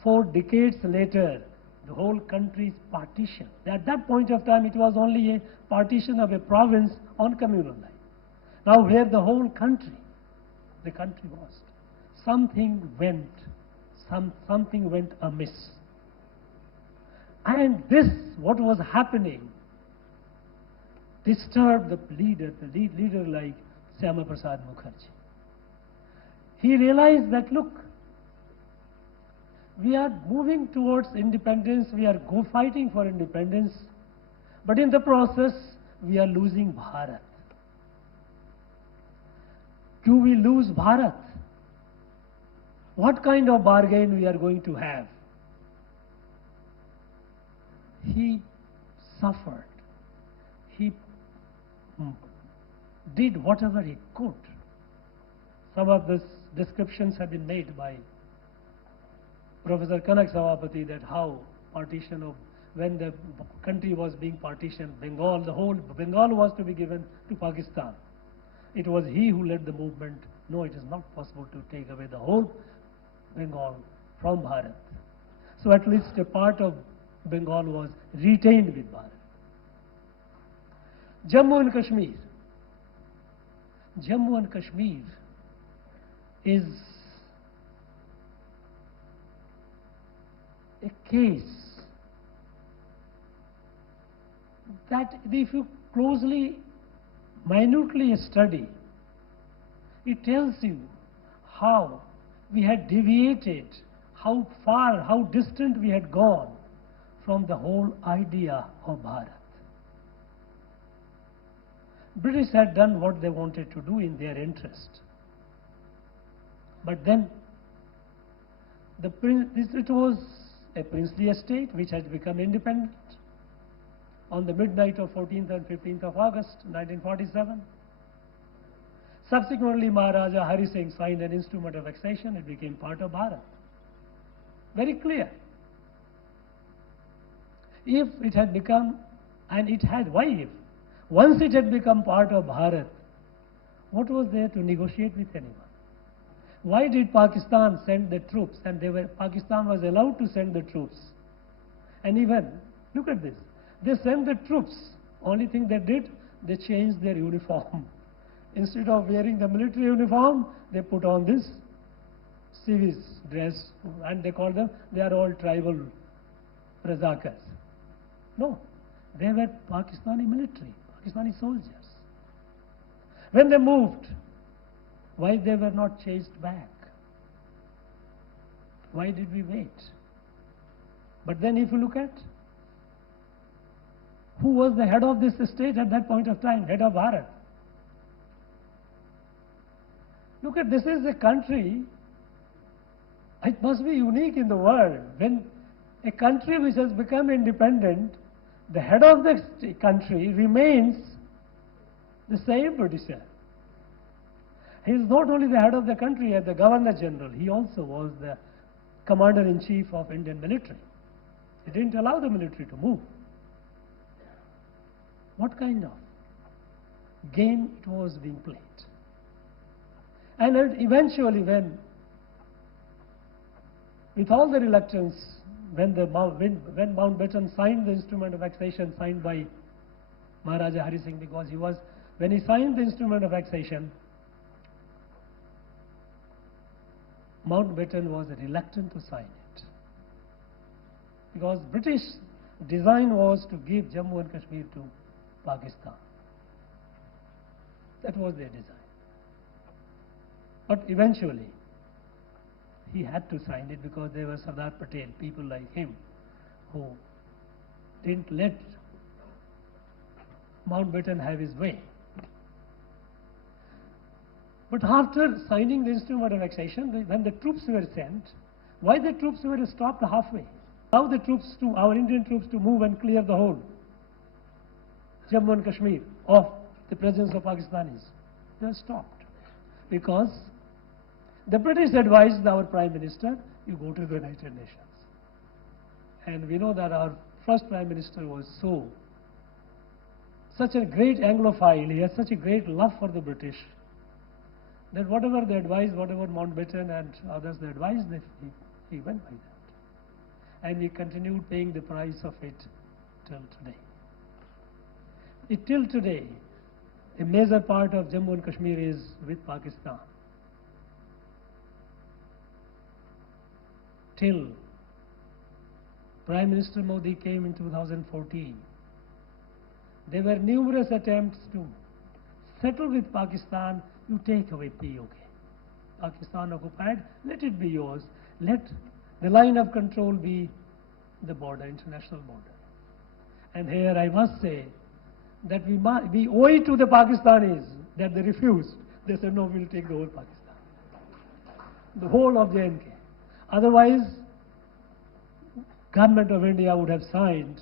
4 decades later, the whole country is partitioned. At that point of time, it was only a partition of a province on communal line. Now, where the whole country, the country was, something went amiss. And this, what was happening, disturbed the leader like Syama Prasad Mookerjee. He realized that, look, we are moving towards independence, we are fighting for independence, but in the process, we are losing Bharat. Do we lose Bharat? What kind of bargain we are going to have? He suffered. He did whatever he could. Some of these descriptions have been made by Professor Kanak Savapati, that how partition of, when the country was being partitioned, Bengal, the whole Bengal was to be given to Pakistan. It was he who led the movement. No, it is not possible to take away the whole Bengal from Bharat. So at least a part of Bengal was retained with Bharat. Jammu and Kashmir. Jammu and Kashmir is a case that if you closely, minutely study, it tells you how we had deviated, how far, how distant we had gone from the whole idea of Bharat. British had done what they wanted to do in their interest. But then, it was a princely estate which had become independent on the midnight of 14th and 15th of August 1947. Subsequently, Maharaja Hari Singh signed an instrument of annexation. It became part of Bharat. Very clear. If it had become, and it had, why if? Once it had become part of Bharat, what was there to negotiate with anyone? Why did Pakistan send the troops? And Pakistan was allowed to send the troops. And even, look at this, they sent the troops. Only thing they did, they changed their uniform. Instead of wearing the military uniform, they put on this civil dress, and they call them, they are all tribal Razakars. No, they were Pakistani military, Pakistani soldiers. When they moved, why they were not chased back? Why did we wait? But then if you look at who was the head of this state at that point of time, head of Bharat. Look at, this is a country, it must be unique in the world. When a country which has become independent, the head of the country remains the same Britisher. He is not only the head of the country as the Governor General, he also was the Commander-in-Chief of Indian military. He didn't allow the military to move. What kind of game it was being played? And eventually when, with all the reluctance, when Mountbatten signed the instrument of annexation signed by Maharaja Hari Singh, because when he signed the instrument of annexation, Mountbatten was reluctant to sign it. Because British design was to give Jammu and Kashmir to Pakistan. That was their design. But eventually, he had to sign it because there were Sardar Patel, people like him, who didn't let Mountbatten have his way. But after signing the instrument of annexation, when the troops were sent, why the troops were stopped halfway? Allow the troops to, our Indian troops to move and clear the whole Jammu and Kashmir of the presence of Pakistanis. They were stopped because the British advised our Prime Minister, you go to the United Nations. And we know that our first Prime Minister was such a great Anglophile, he had such a great love for the British, that whatever they advised, whatever Mountbatten and others they advised, he went by that. And we continued paying the price of it till today. Till today, a major part of Jammu and Kashmir is with Pakistan. Till Prime Minister Modi came in 2014, there were numerous attempts to settle with Pakistan. You take away POK. Pakistan occupied, let it be yours. Let the line of control be the border, international border. And here I must say that we owe it to the Pakistanis that they refused. They said, no, we'll take the whole Pakistan, the whole of J&K. Otherwise, Government of India would have signed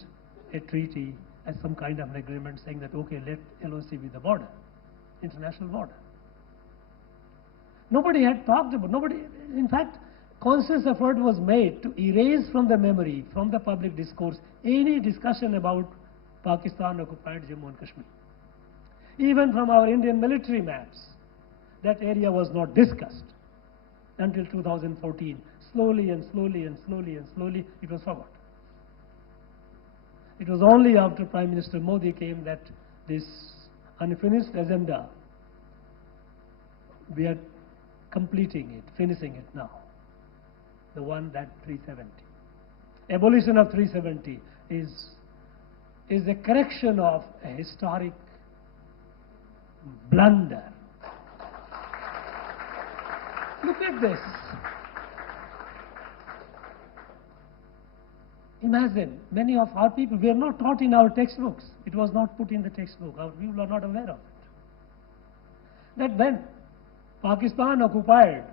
a treaty as some kind of an agreement saying that, okay, let LOC be the border, international border. Nobody had talked about, in fact, conscious effort was made to erase from the memory, from the public discourse, any discussion about Pakistan-occupied Jammu and Kashmir. Even from our Indian military maps, that area was not discussed until 2014. Slowly and slowly and slowly and slowly, it was forgotten. It was only after Prime Minister Modi came that this unfinished agenda, we are completing it, finishing it now. The one that 370. Abolition of 370 is a correction of a historic blunder. Look at this. Imagine, many of our people, we are not taught in our textbooks. It was not put in the textbook. Our people are not aware of it. That when Pakistan occupied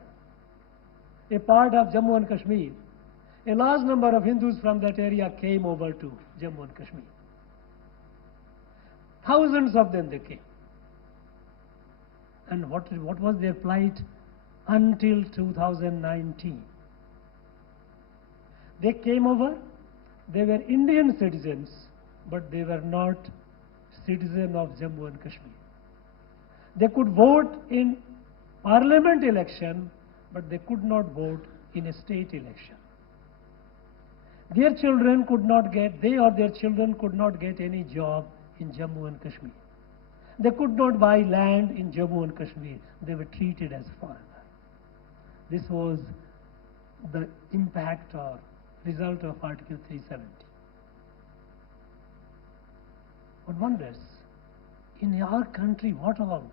a part of Jammu and Kashmir, a large number of Hindus from that area came over to Jammu and Kashmir. Thousands of them they came. And what was their plight until 2019? They came over, they were Indian citizens, but they were not citizens of Jammu and Kashmir. They could vote in parliament election, but they could not vote in a state election. Their children could not get, they or their children could not get any job in Jammu and Kashmir. They could not buy land in Jammu and Kashmir. They were treated as foreigners. This was the impact or result of Article 370. One wonders, in our country, what all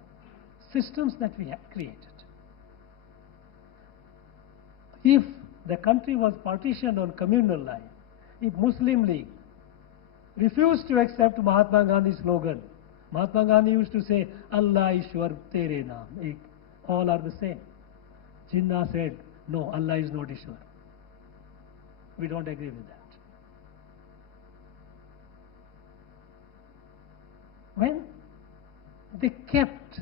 systems that we have created. If the country was partitioned on communal line, if Muslim League refused to accept Mahatma Gandhi's slogan, Mahatma Gandhi used to say, Allah Ishwar Tere Naam, all are the same. Jinnah said, no, Allah is not Ishwar. We don't agree with that. When they kept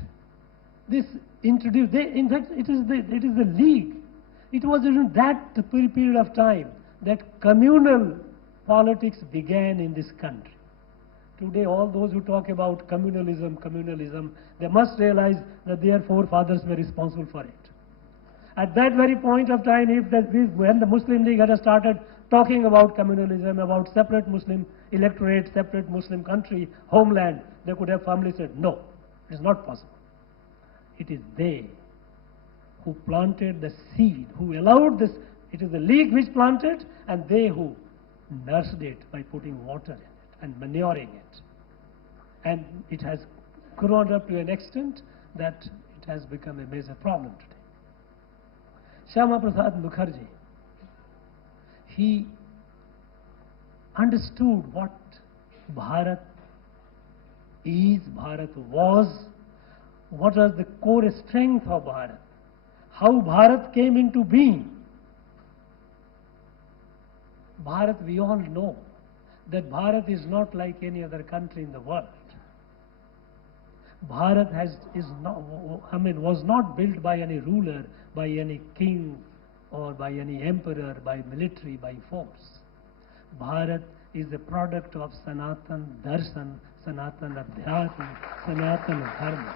this introduced, in fact, it is the league. It was in that period of time that communal politics began in this country. Today, all those who talk about communalism, they must realize that their forefathers were responsible for it. At that very point of time, when the Muslim League had started talking about communalism, about separate Muslim electorate, separate Muslim country, homeland, they could have firmly said, no, it is not possible. It is they who planted the seed, who allowed this. It is the League which planted, and they who nursed it by putting water in it and manuring it. And it has grown up to an extent that it has become a major problem today. Syama Prasad Mookerjee, understood what Bharat is, Bharat was, what was the core strength of Bharat, how Bharat came into being. Bharat, we all know that Bharat is not like any other country in the world. Bharat was not built by any ruler, by any king, or by any emperor, by military, by force. Bharat is a product of Sanatan Darshan, Sanatan Adhyatma, Sanatan Dharma.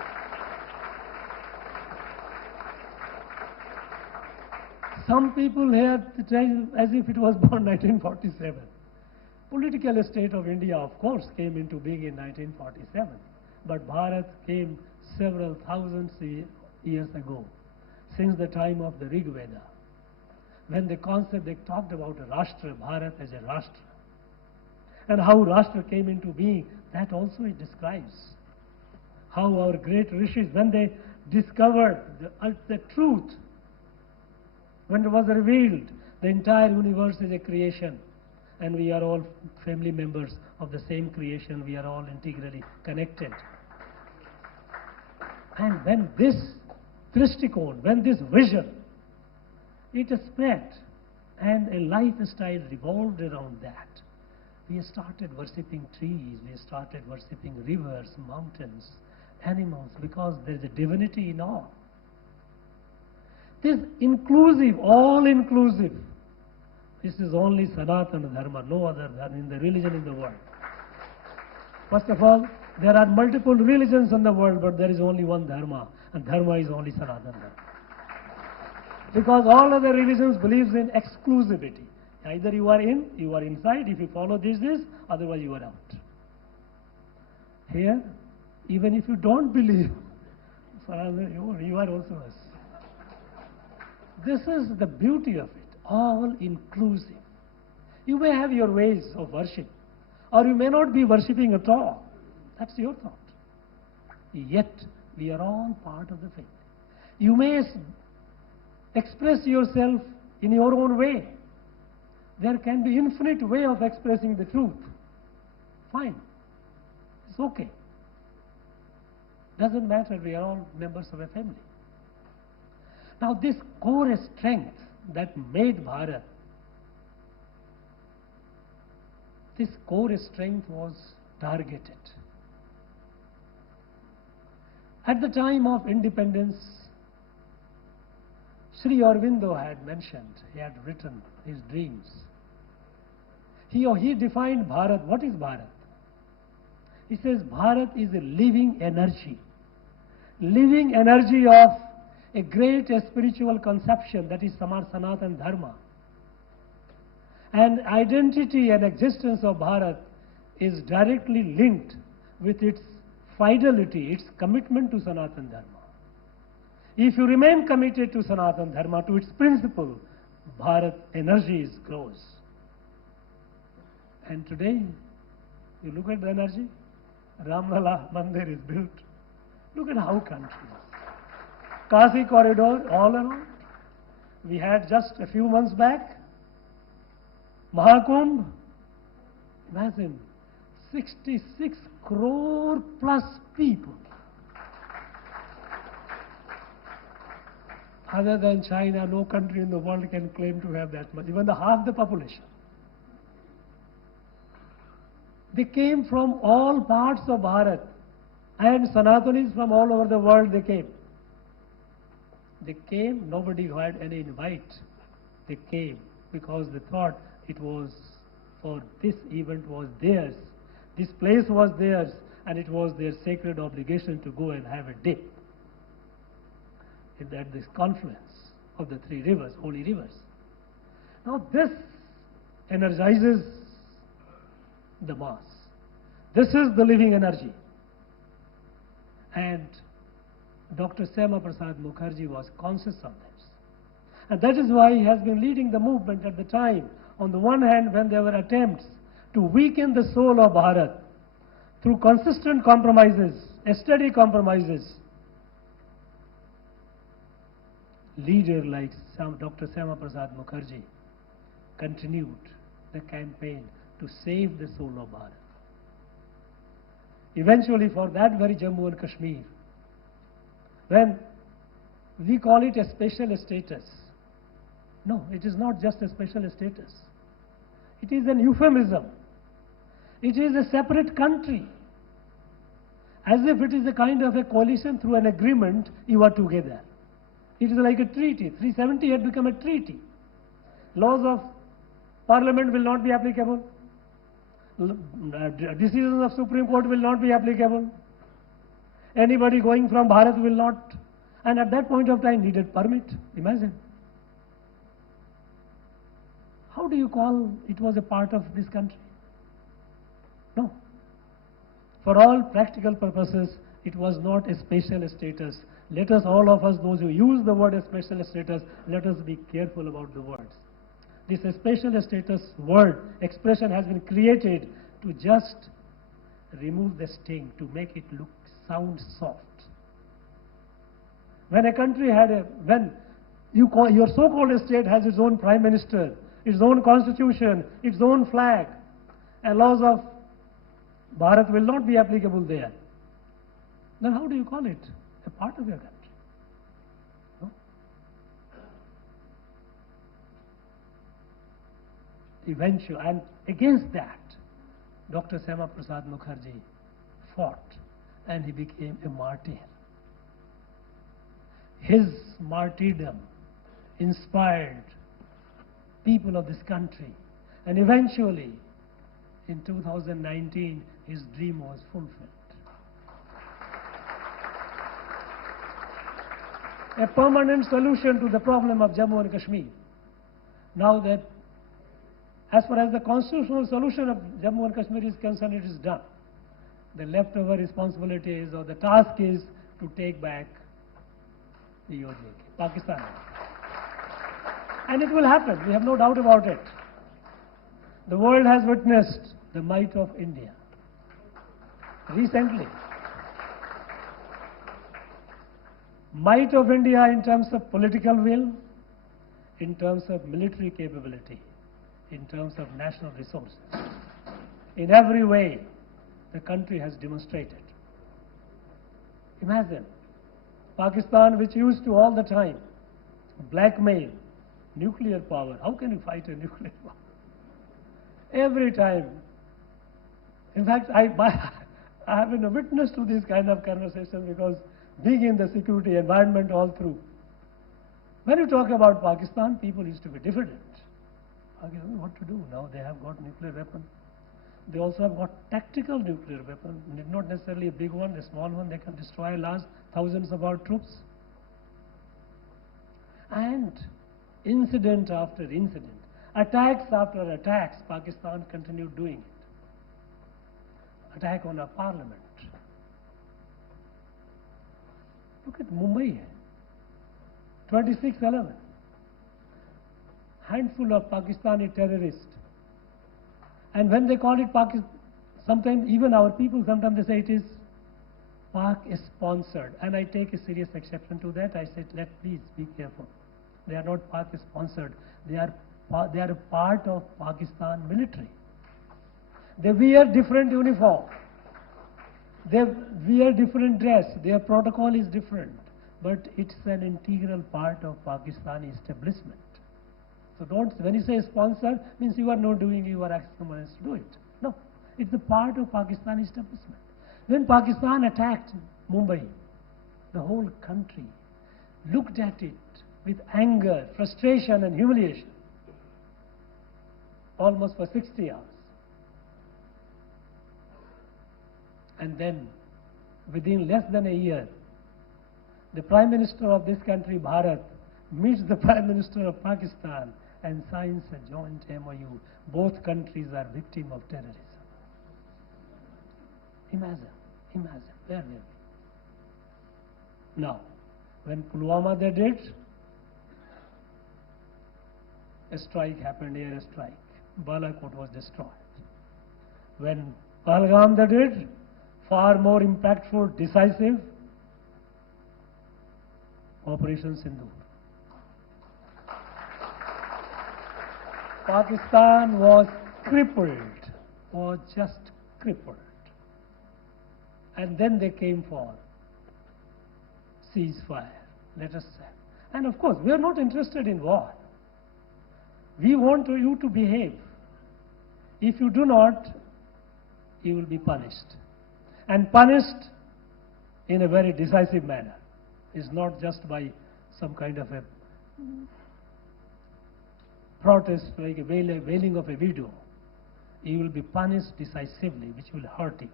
Some people here tell as if it was born 1947. Political state of India, of course, came into being in 1947. But Bharat came several thousands years ago, since the time of the Rig Veda. When they talked about a Rashtra, Bharat as a Rashtra. And how Rashtra came into being, that also it describes. How our great rishis, when they discovered the truth, when it was revealed, the entire universe is a creation, and we are all family members of the same creation, we are all integrally connected. And when this drishtikon, when this vision, it spread, and a lifestyle revolved around that. We started worshipping trees, we started worshipping rivers, mountains, animals, because there is a divinity in all. This inclusive, all-inclusive, this is only Sanatana Dharma, no other than in the religion in the world. First of all, there are multiple religions in the world, but there is only one Dharma, and Dharma is only Sanatana Dharma. Because all other religions believes in exclusivity. Either you are in, you are inside, if you follow this, otherwise you are out. Here, even if you don't believe, you are also us. This is the beauty of it, all inclusive. You may have your ways of worship, or you may not be worshipping at all. That's your thought. Yet, we are all part of the faith. You may express yourself in your own way. There can be infinite way of expressing the truth. Fine. It's okay. Doesn't matter, we are all members of a family. Now this core strength that made Bharat, this core strength was targeted. At the time of independence, Sri Aurobindo had mentioned, he had written his dreams. He defined Bharat. What is Bharat? He says Bharat is a living energy of a great spiritual conception, that is Sanatana Dharma. And identity and existence of Bharat is directly linked with its fidelity, its commitment to Sanatana Dharma. If you remain committed to Sanatana Dharma, to its principle, Bharat energy grows. And today, you look at the energy, Ramlala Mandir is built. Look at how country is. Kasi corridor all around. We had just a few months back, Mahakumbh. Imagine, 66 crore plus people. Other than China, no country in the world can claim to have that much, even half the population. They came from all parts of Bharat, and Sanatanis from all over the world they came. They came, nobody had any invite. They came because they thought it was for this event was theirs. This place was theirs, and it was their sacred obligation to go and have a dip at this confluence of the three rivers, holy rivers. Now this energizes the mass. This is the living energy. And Dr. Syama Prasad Mookerjee was conscious of this. And that is why he has been leading the movement at the time. On the one hand, when there were attempts to weaken the soul of Bharat through consistent compromises, steady compromises, leader like Dr. Syama Prasad Mookerjee continued the campaign to save the soul of Bharat. Eventually, for that very Jammu and Kashmir, when we call it a special status, no, it is not just a special status. It is an euphemism. It is a separate country. As if it is a kind of a coalition through an agreement, you are together. It is like a treaty. 370 had become a treaty. Laws of Parliament will not be applicable. Decisions of Supreme Court will not be applicable. Anybody going from Bharat will not. And at that point of time needed permit. Imagine. How do you call it was a part of this country? No. For all practical purposes, it was not a special status. Let us, all of us, those who use the word special status, let us be careful about the words. This special status word, expression has been created to just remove the sting, to make it sound soft. When a country when your so-called state has its own prime minister, its own constitution, its own flag, and laws of Bharat will not be applicable there, then how do you call it a part of your country? No? Eventually, and against that, Dr. Syama Prasad Mookerjee fought, and he became a martyr. His martyrdom inspired people of this country, and eventually, in 2019, his dream was fulfilled. A permanent solution to the problem of Jammu and Kashmir. Now that, as far as the constitutional solution of Jammu and Kashmir is concerned, it is done. The leftover responsibility is, or the task is, to take back the OJK, Pakistan. And it will happen, we have no doubt about it. The world has witnessed the might of India. Recently, might of India in terms of political will, in terms of military capability, in terms of national resources. In every way, the country has demonstrated. Imagine, Pakistan, which used to all the time blackmail nuclear power. How can you fight a nuclear power? Every time. In fact, I have been a witness to this kind of conversation because being in the security environment all through. When you talk about Pakistan, people used to be diffident. What to do? Now they have got nuclear weapon. They also have got tactical nuclear weapon, not necessarily a big one, a small one. They can destroy large thousands of our troops. And incident after incident, attacks after attacks, Pakistan continued doing it. Attack on our parliament. Look at Mumbai, 26/11. Handful of Pakistani terrorists. And when they call it Pakistan, sometimes even our people, sometimes they say it is Pak-sponsored. And I take a serious exception to that. I said, please be careful. They are not Pak-sponsored. They are a part of Pakistan military. They wear different uniform. They wear different dress. Their protocol is different. But it's an integral part of Pakistani establishment. So when you say sponsor, means you are not doing it, you are asking someone else to do it. No, it's a part of Pakistani establishment. When Pakistan attacked Mumbai, the whole country looked at it with anger, frustration and humiliation, almost for 60 hours. And then, within less than a year, the Prime Minister of this country, Bharat, meets the Prime Minister of Pakistan and signs a joint MOU. Both countries are victims of terrorism. Imagine, where were we? Now, when Pulwama they did, a strike happened, air strike. Balakot was destroyed. When Pahalgam they did, far more impactful, decisive, Operation Sindoor. Pakistan was crippled was just crippled. And then they came for ceasefire, let us say. And of course, we are not interested in war. We want you to behave. If you do not, you will be punished. And punished in a very decisive manner. It's not just by some kind of a protest, like a wailing of a widow. You will be punished decisively, which will hurt you.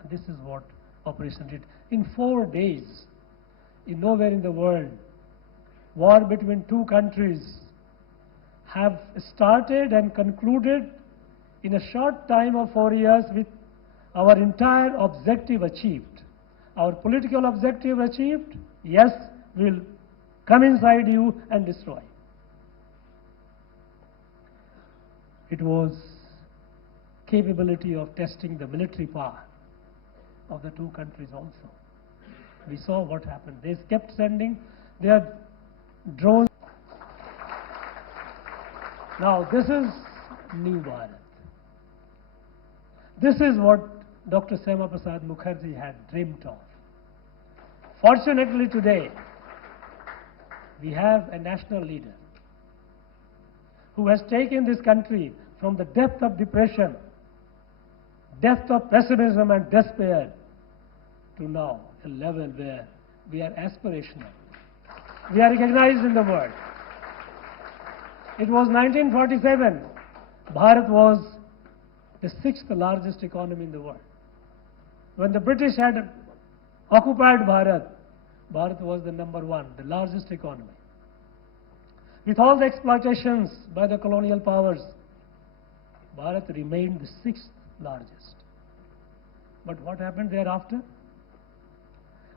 And this is what Operation did. In 4 days, nowhere in the world, war between two countries have started and concluded in a short time of 4 years with our entire objective achieved. Our political objective achieved, yes, we'll come inside you and destroy. It was capability of testing the military power of the two countries also. We saw what happened. They kept sending their drones. Now this is New Bharat. This is what Dr. Syama Prasad Mookerjee had dreamt of. Fortunately today, we have a national leader who has taken this country from the depth of depression, depth of pessimism and despair, to now a level where we are aspirational. We are recognized in the world. It was 1947. Bharat was the 6th largest economy in the world. When the British had occupied Bharat, Bharat was the number 1, the largest economy. With all the exploitations by the colonial powers, Bharat remained the 6th largest. But what happened thereafter?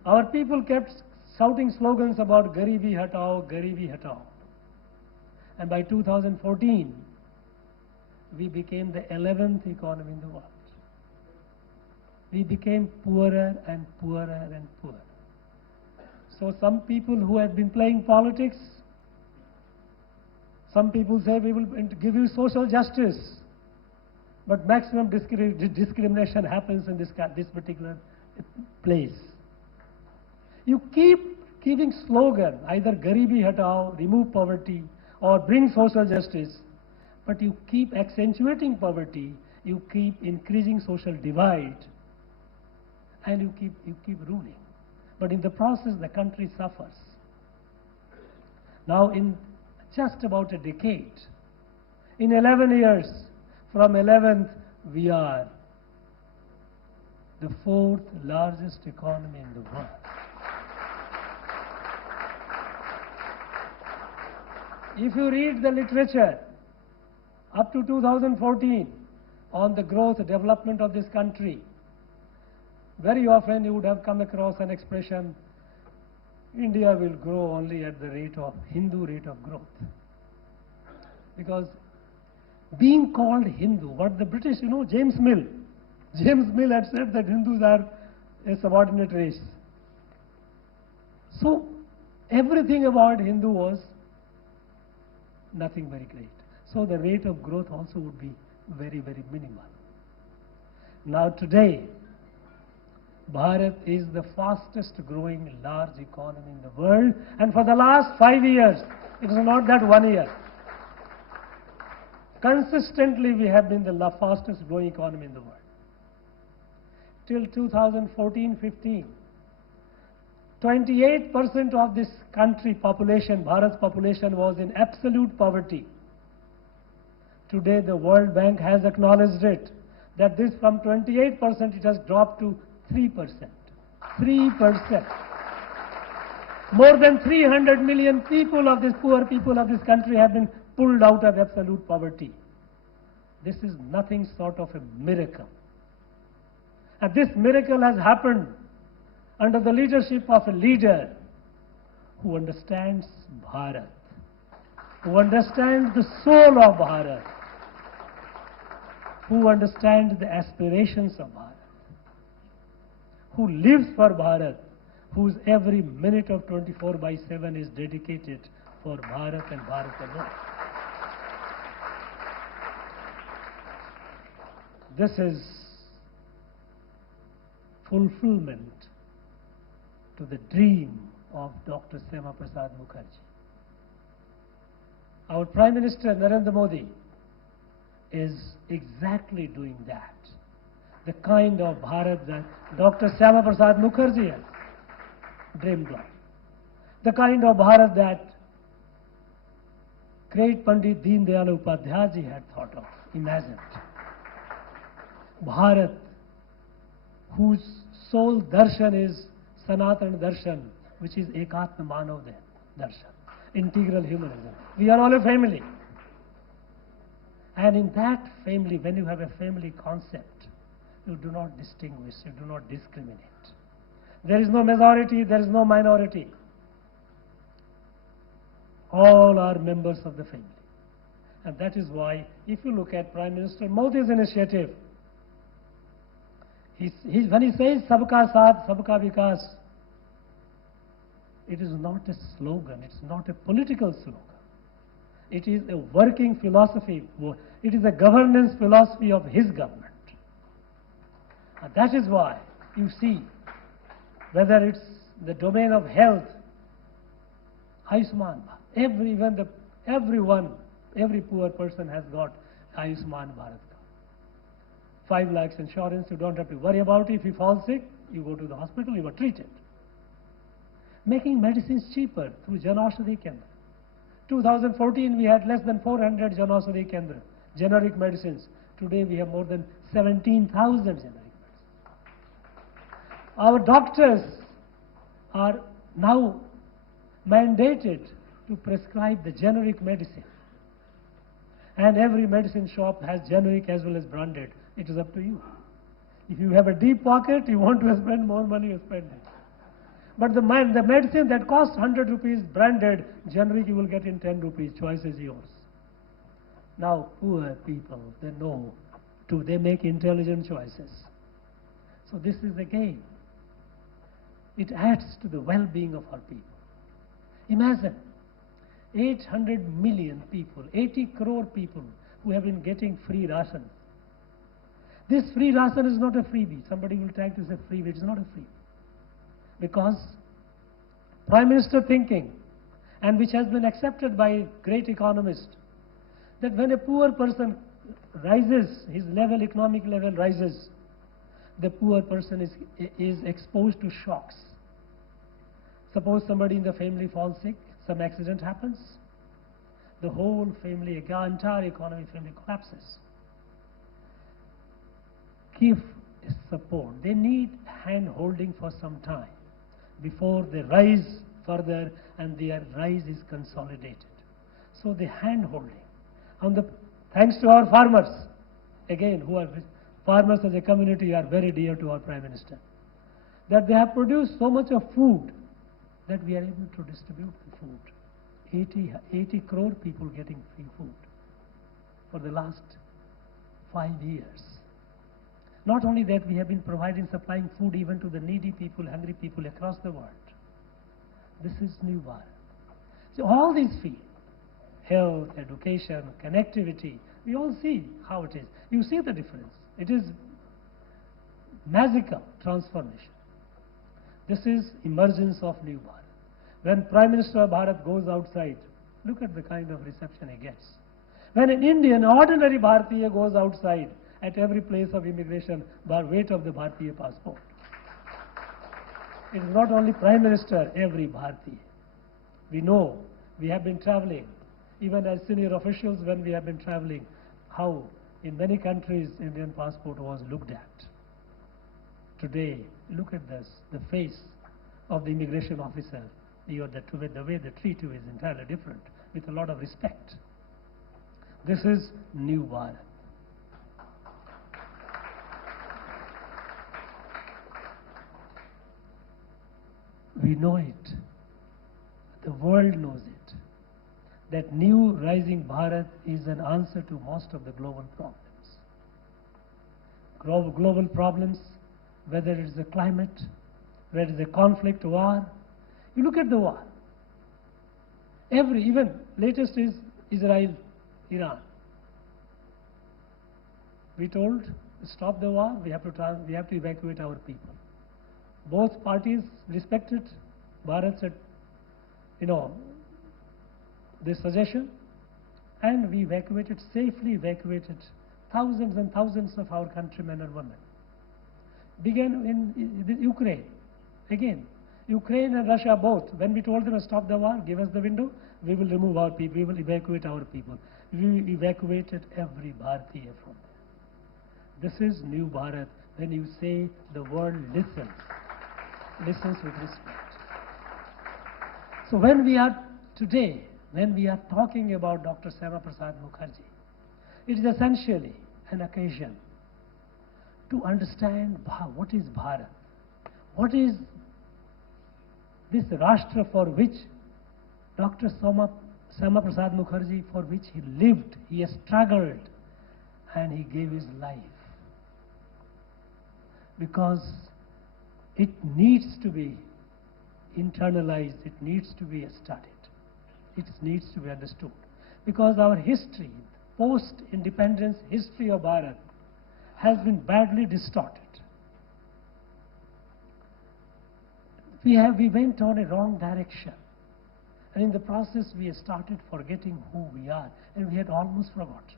Our people kept shouting slogans about Garibi Hatao, Garibi Hatao. And by 2014, we became the 11th economy in the world. We became poorer and poorer and poorer. So some people who have been playing politics, some people say we will give you social justice, but maximum discrimination happens in this particular place. You keep giving slogan, either Garibi Hatao, remove poverty, or bring social justice, but you keep accentuating poverty, you keep increasing social divide, and you keep ruling. But in the process, the country suffers. Now, in just about a decade, in 11 years, from 11th, we are the 4th largest economy in the world. If you read the literature up to 2014 on the growth, development of this country, very often you would have come across an expression, India will grow only at the rate of Hindu rate of growth. Because being called Hindu, what the British, James Mill had said that Hindus are a subordinate race. So everything about Hindu was nothing very great. So the rate of growth also would be very, very minimal. Now today, Bharat is the fastest growing large economy in the world, and for the last 5 years, it is not that 1 year. Consistently we have been the fastest growing economy in the world. Till 2014-15, 28% of this country population, Bharat's population, was in absolute poverty. Today the World Bank has acknowledged it, that this from 28% it has dropped to 3%. 3%. More than 300 million people of this, poor people of this country have been pulled out of absolute poverty. This is nothing short of a miracle. And this miracle has happened under the leadership of a leader who understands Bharat, who understands the soul of Bharat, who understands the aspirations of Bharat, who lives for Bharat, whose every minute of 24/7 is dedicated for Bharat and Bharat alone. This is fulfillment to the dream of Dr. Syama Prasad Mookerjee. Our Prime Minister Narendra Modi is exactly doing that. The kind of Bharat that Dr. Syama Prasad Mookerjee has dreamed of. The kind of Bharat that great Pandit Deen Dayal Upadhyaya ji had thought of, imagined. Bharat, whose sole darshan is Sanatana Darshan, which is Ekatma Manav Darshan, integral humanism. We are all a family. And in that family, when you have a family concept, you do not distinguish, you do not discriminate. There is no majority, there is no minority. All are members of the family. And that is why, if you look at Prime Minister Modi's initiative, when he says Sabka Saath, Sabka Vikas, it is not a slogan, it's not a political slogan. It is a working philosophy. It is a governance philosophy of his government. And that is why you see, whether it's the domain of health, Ayushman Bharat, every poor person has got Ayushman Bharat. 5 lakhs insurance, you don't have to worry about it. If you fall sick, you go to the hospital, you are treated. Making medicines cheaper through Jan Aushadhi Kendra. 2014, we had less than 400 Jan Aushadhi Kendra, generic medicines. Today, we have more than 17,000 generic medicines. Our doctors are now mandated to prescribe the generic medicine. And every medicine shop has generic as well as branded. It is up to you. If you have a deep pocket, you want to spend more money, you spend it. But the medicine that costs 100 rupees branded, generic you will get in 10 rupees. Choice is yours. Now, poor people, they know they make intelligent choices. So this is the game. It adds to the well-being of our people. Imagine 800 million people, 80 crore people who have been getting free ration. This free ration is not a freebie. Somebody will try to say freebie. It is not a freebie. Because Prime Minister thinking, and which has been accepted by great economists, that when a poor person rises, his economic level rises, the poor person is exposed to shocks. Suppose somebody in the family falls sick, some accident happens, the whole family, entire economic family collapses. Give support. They need hand-holding for some time before they rise further and their rise is consolidated. So the hand-holding. Thanks to our farmers, again, farmers as a community are very dear to our Prime Minister, that they have produced so much of food that we are able to distribute the food. 80 crore people getting free food for the last 5 years. Not only that, we have been supplying food even to the needy people, hungry people across the world. This is New Bharat. So all these fields, health, education, connectivity, we all see how it is. You see the difference. It is magical transformation. This is emergence of New Bharat. When Prime Minister of Bharat goes outside, look at the kind of reception he gets. When an Indian, ordinary Bharatiya goes outside, at every place of immigration, by weight of the Bharatiya passport. It is not only Prime Minister, every Bharatiya. We know, we have been traveling, even as senior officials when we have been traveling, how in many countries Indian passport was looked at. Today, look at this, the face of the immigration officer, the way they treat you is entirely different, with a lot of respect. This is New Bharat. We know it. The world knows it. That new rising Bharat is an answer to most of the global problems. Global problems, whether it is the climate, whether it is a conflict, war. You look at the war. Even latest is Israel, Iran. We told To stop the war, we have to evacuate our people. Both parties respected Bharat said, this suggestion, and we safely evacuated thousands and thousands of our countrymen and women. Began in Ukraine. Again, Ukraine and Russia both. When we told them to stop the war, give us the window, we will remove our people, we will evacuate our people. We evacuated every Bharatiya from there. This is New Bharat. When you say the world listens with respect. So when we are talking about Dr. Syama Prasad Mookerjee, it is essentially an occasion to understand what is Bharat, what is this Rashtra for which Dr. Syama Prasad Mookerjee, for which he lived, he has struggled, and he gave his life. Because it needs to be internalized, it needs to be studied, it needs to be understood. Because our history, post-independence history of Bharat, has been badly distorted. We went on a wrong direction. And in the process, we started forgetting who we are, and we had almost forgotten.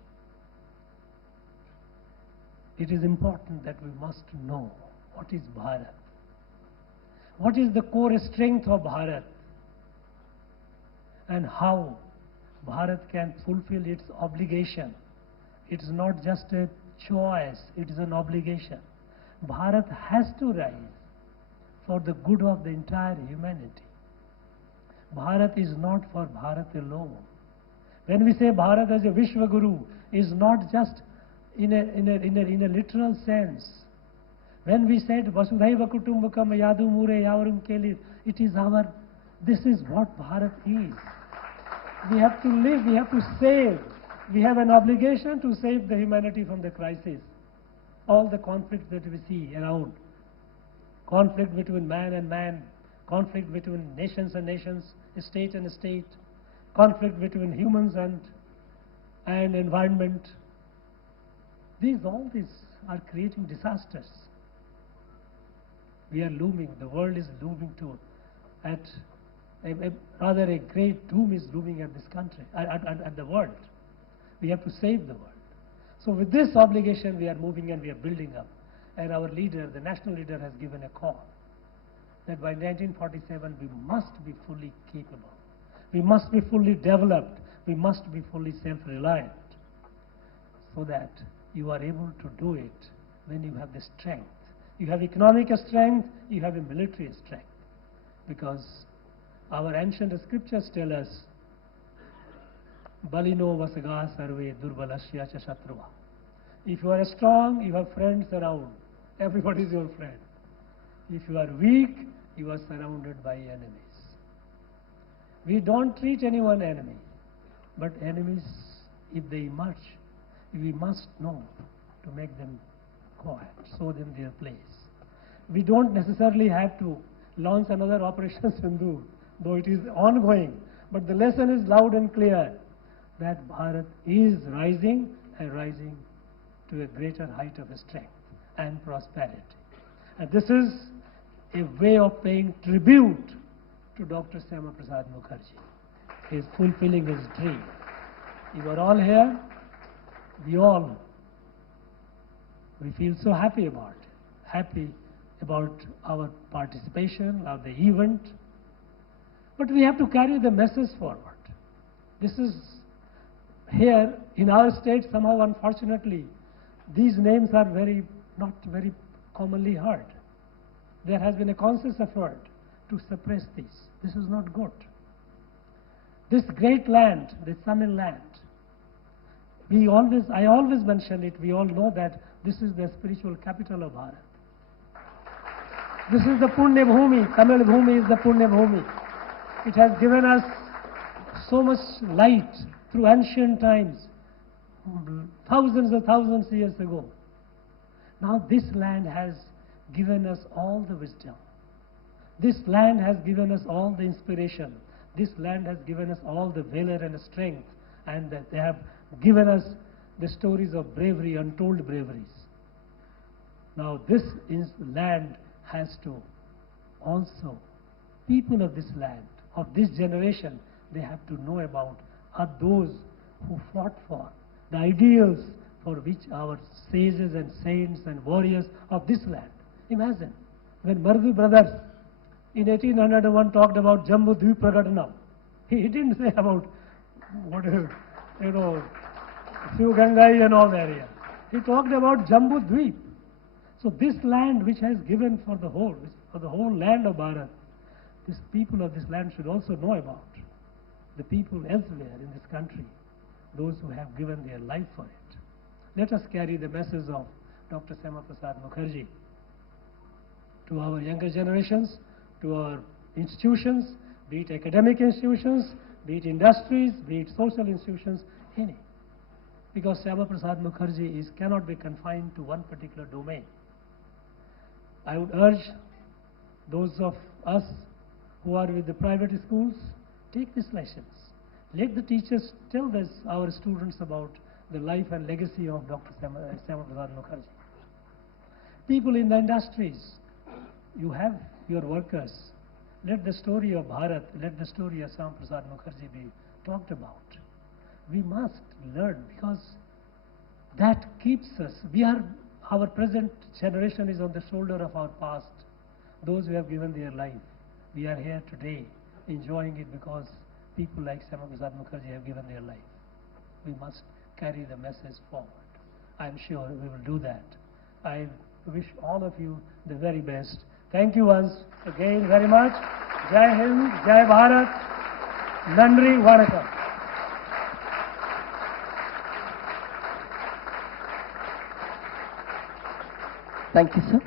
It is important that we must know what is Bharat. What is the core strength of Bharat? And how Bharat can fulfill its obligation. It is not just a choice, it is an obligation. Bharat has to rise for the good of the entire humanity. Bharat is not for Bharat alone. When we say Bharat as a Vishwa Guru, is not just in a literal sense. When we said Vasudhaiva Kutumbakam Yadu Mure Yavarum Kelir, it is this is what Bharat is. We have to live, we have to save. We have an obligation to save the humanity from the crisis. All the conflicts that we see around. Conflict between man and man, conflict between nations and nations, state and state, conflict between humans and environment. All these are creating disasters. We are looming, the world is looming rather a great doom is looming at this country, at the world. We have to save the world. So with this obligation we are moving and we are building up. And our leader, the national leader, has given a call that by 1947 we must be fully capable. We must be fully developed. We must be fully self-reliant, so that you are able to do it when you have the strength. You have economic strength, you have a military strength. Because our ancient scriptures tell us, Balino vasaga sarve durbalasya cha shatruva. If you are strong, you have friends around. Everybody is your friend. If you are weak, you are surrounded by enemies. We don't treat anyone enemy. But enemies, if they emerge, we must know to make them quiet, show them their place. We don't necessarily have to launch another Operation Sindoor, though it is ongoing. But the lesson is loud and clear that Bharat is rising and rising to a greater height of strength and prosperity. And this is a way of paying tribute to Dr. Syama Prasad Mookerjee. He is fulfilling his dream. You are all here. We feel so happy about it. Happy about our participation of the event. But we have to carry the message forward. This is here in our state, somehow unfortunately, these names are not very commonly heard. There has been a conscious effort to suppress these. This is not good. This great land, the Tamil land, I always mention it, we all know that this is the spiritual capital of Bharat. This is the Punya Bhumi, Tamil Bhumi is the Punya Bhumi. It has given us so much light through ancient times, thousands and thousands of years ago. Now this land has given us all the wisdom. This land has given us all the inspiration. This land has given us all the valor and strength, and that they have given us the stories of bravery, untold braveries. Now this land has to also, people of this land, of this generation, they have to know about are those who fought for the ideals for which our sages and saints and warriors of this land. Imagine, when Mardu brothers in 1801 talked about Jambu Dvip Pragatana, he didn't say about whatever, Sivgangai and all the area. He talked about Jambu Dvip. So this land which has given for the whole land of Bharat, these people of this land should also know about the people elsewhere in this country, those who have given their life for it. Let us carry the message of Dr. Syama Prasad Mookerjee to our younger generations, to our institutions, be it academic institutions, be it industries, be it social institutions, any. Because Syama Prasad Mookerjee cannot be confined to one particular domain. I would urge those of us who are with the private schools, take these lessons. Let the teachers tell our students about the life and legacy of Dr. Syama Prasad Mookerjee. People in the industries, you have your workers. Let the story of Bharat, let the story of Syama Prasad Mookerjee be talked about. We must learn, because that keeps us. Our present generation is on the shoulder of our past, those who have given their life. We are here today enjoying it because people like Syama Prasad Mookerjee have given their life. We must carry the message forward. I am sure we will do that. I wish all of you the very best. Thank you once again very much. Jai Hind, Jai Bharat, Nandri, Vanakkam. Thank you, sir.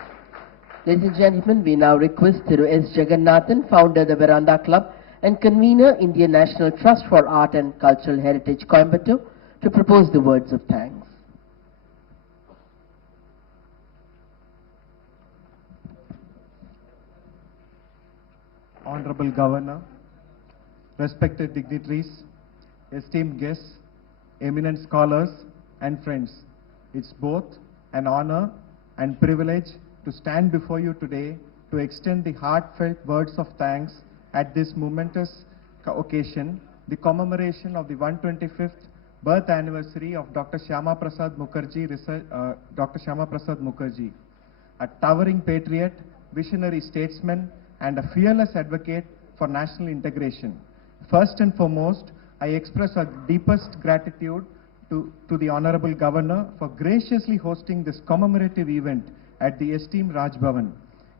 Ladies and gentlemen, we now request Thiru S. Jagannathan, founder of the Veranda Club and convener, Indian National Trust for Art and Cultural Heritage, Coimbatore, to propose the words of thanks. Honorable Governor, respected dignitaries, esteemed guests, eminent scholars and friends, it's both an honor and privilege to stand before you today to extend the heartfelt words of thanks at this momentous occasion, the commemoration of the 125th birth anniversary of Dr. Syama Prasad Mookerjee, a towering patriot, visionary statesman, and a fearless advocate for national integration. First and foremost, I express our deepest gratitude to the Honorable Governor for graciously hosting this commemorative event at the esteemed Raj Bhavan.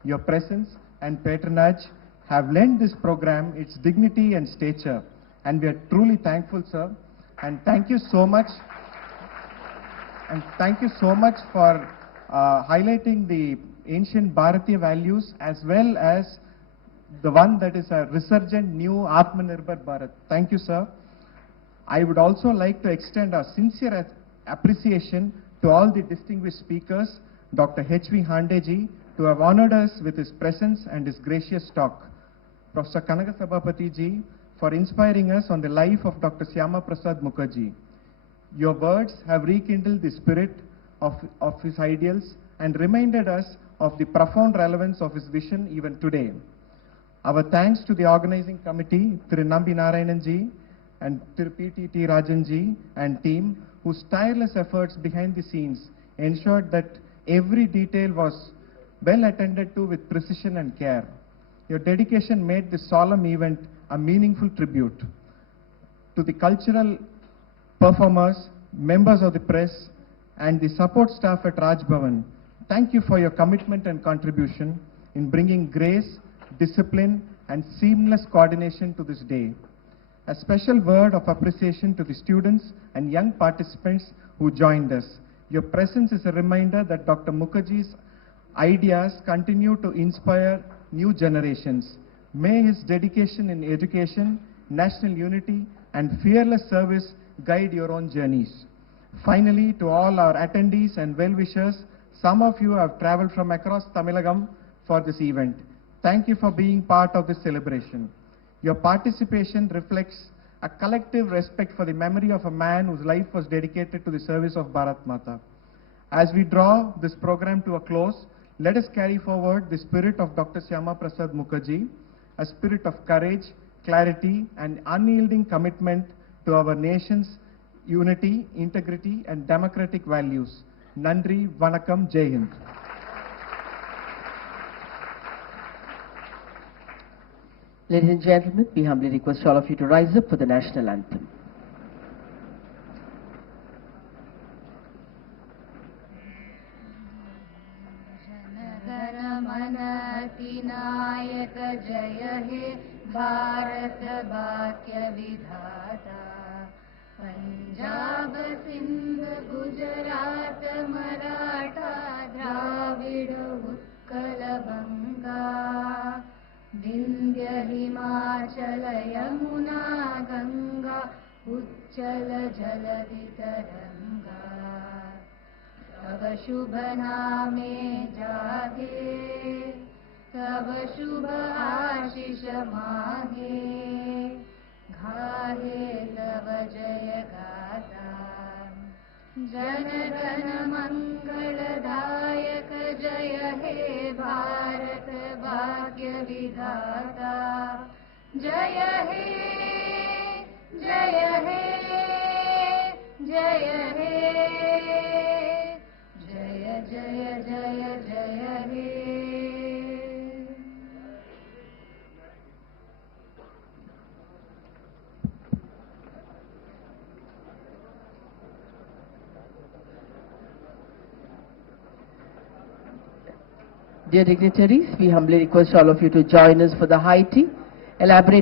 Your presence and patronage have lent this program its dignity and stature, and we are truly thankful, sir. And thank you so much. And thank you so much for highlighting the ancient Bharatiya values as well as the one that is a resurgent new Atmanirbhar Bharat. Thank you, sir. I would also like to extend our sincere appreciation to all the distinguished speakers, Dr. H.V. Handeji, to have honored us with his presence and his gracious talk. Professor Kanaka Sabapati ji, for inspiring us on the life of Dr. Syama Prasad Mookerjee. Your words have rekindled the spirit of his ideals and reminded us of the profound relevance of his vision even today. Our thanks to the organizing committee, Thiru Nambi Narayanan ji and Thiru P.T.T. Rajan ji and team, whose tireless efforts behind the scenes ensured that every detail was well attended to with precision and care. Your dedication made this solemn event a meaningful tribute. To the cultural performers, members of the press, and the support staff at Raj Bhavan, thank you for your commitment and contribution in bringing grace, discipline, and seamless coordination to this day. A special word of appreciation to the students and young participants who joined us. Your presence is a reminder that Dr. Mookerjee's ideas continue to inspire new generations. May his dedication in education, national unity, and fearless service guide your own journeys. Finally, to all our attendees and well-wishers, some of you have traveled from across Tamilagam for this event. Thank you for being part of this celebration. Your participation reflects a collective respect for the memory of a man whose life was dedicated to the service of Bharat Mata. As we draw this program to a close, let us carry forward the spirit of Dr. Syama Prasad Mookerjee, a spirit of courage, clarity, and unyielding commitment to our nation's unity, integrity, and democratic values. Nandri, Vanakkam, Jai Hind. Ladies and gentlemen, we humbly request all of you to rise up for the national anthem. नायक जय हे भारत भाग्य विधाता पंजाब सिंध गुजरात मराठा द्राविड उत्कल बंगा विंध्य हिमाचल यमुना गंगा उच्चल जलधि तरंगा तब शुभ नामे जागे तब शुभ आशीष मागे घाहे तब जय गाथा जन गण मंगलदायक जय हे भारत भाग्य विधाता जय हे जय हे जय हे जय जय जय जय हे Dear dignitaries, we humbly request all of you to join us for the high tea, elaborate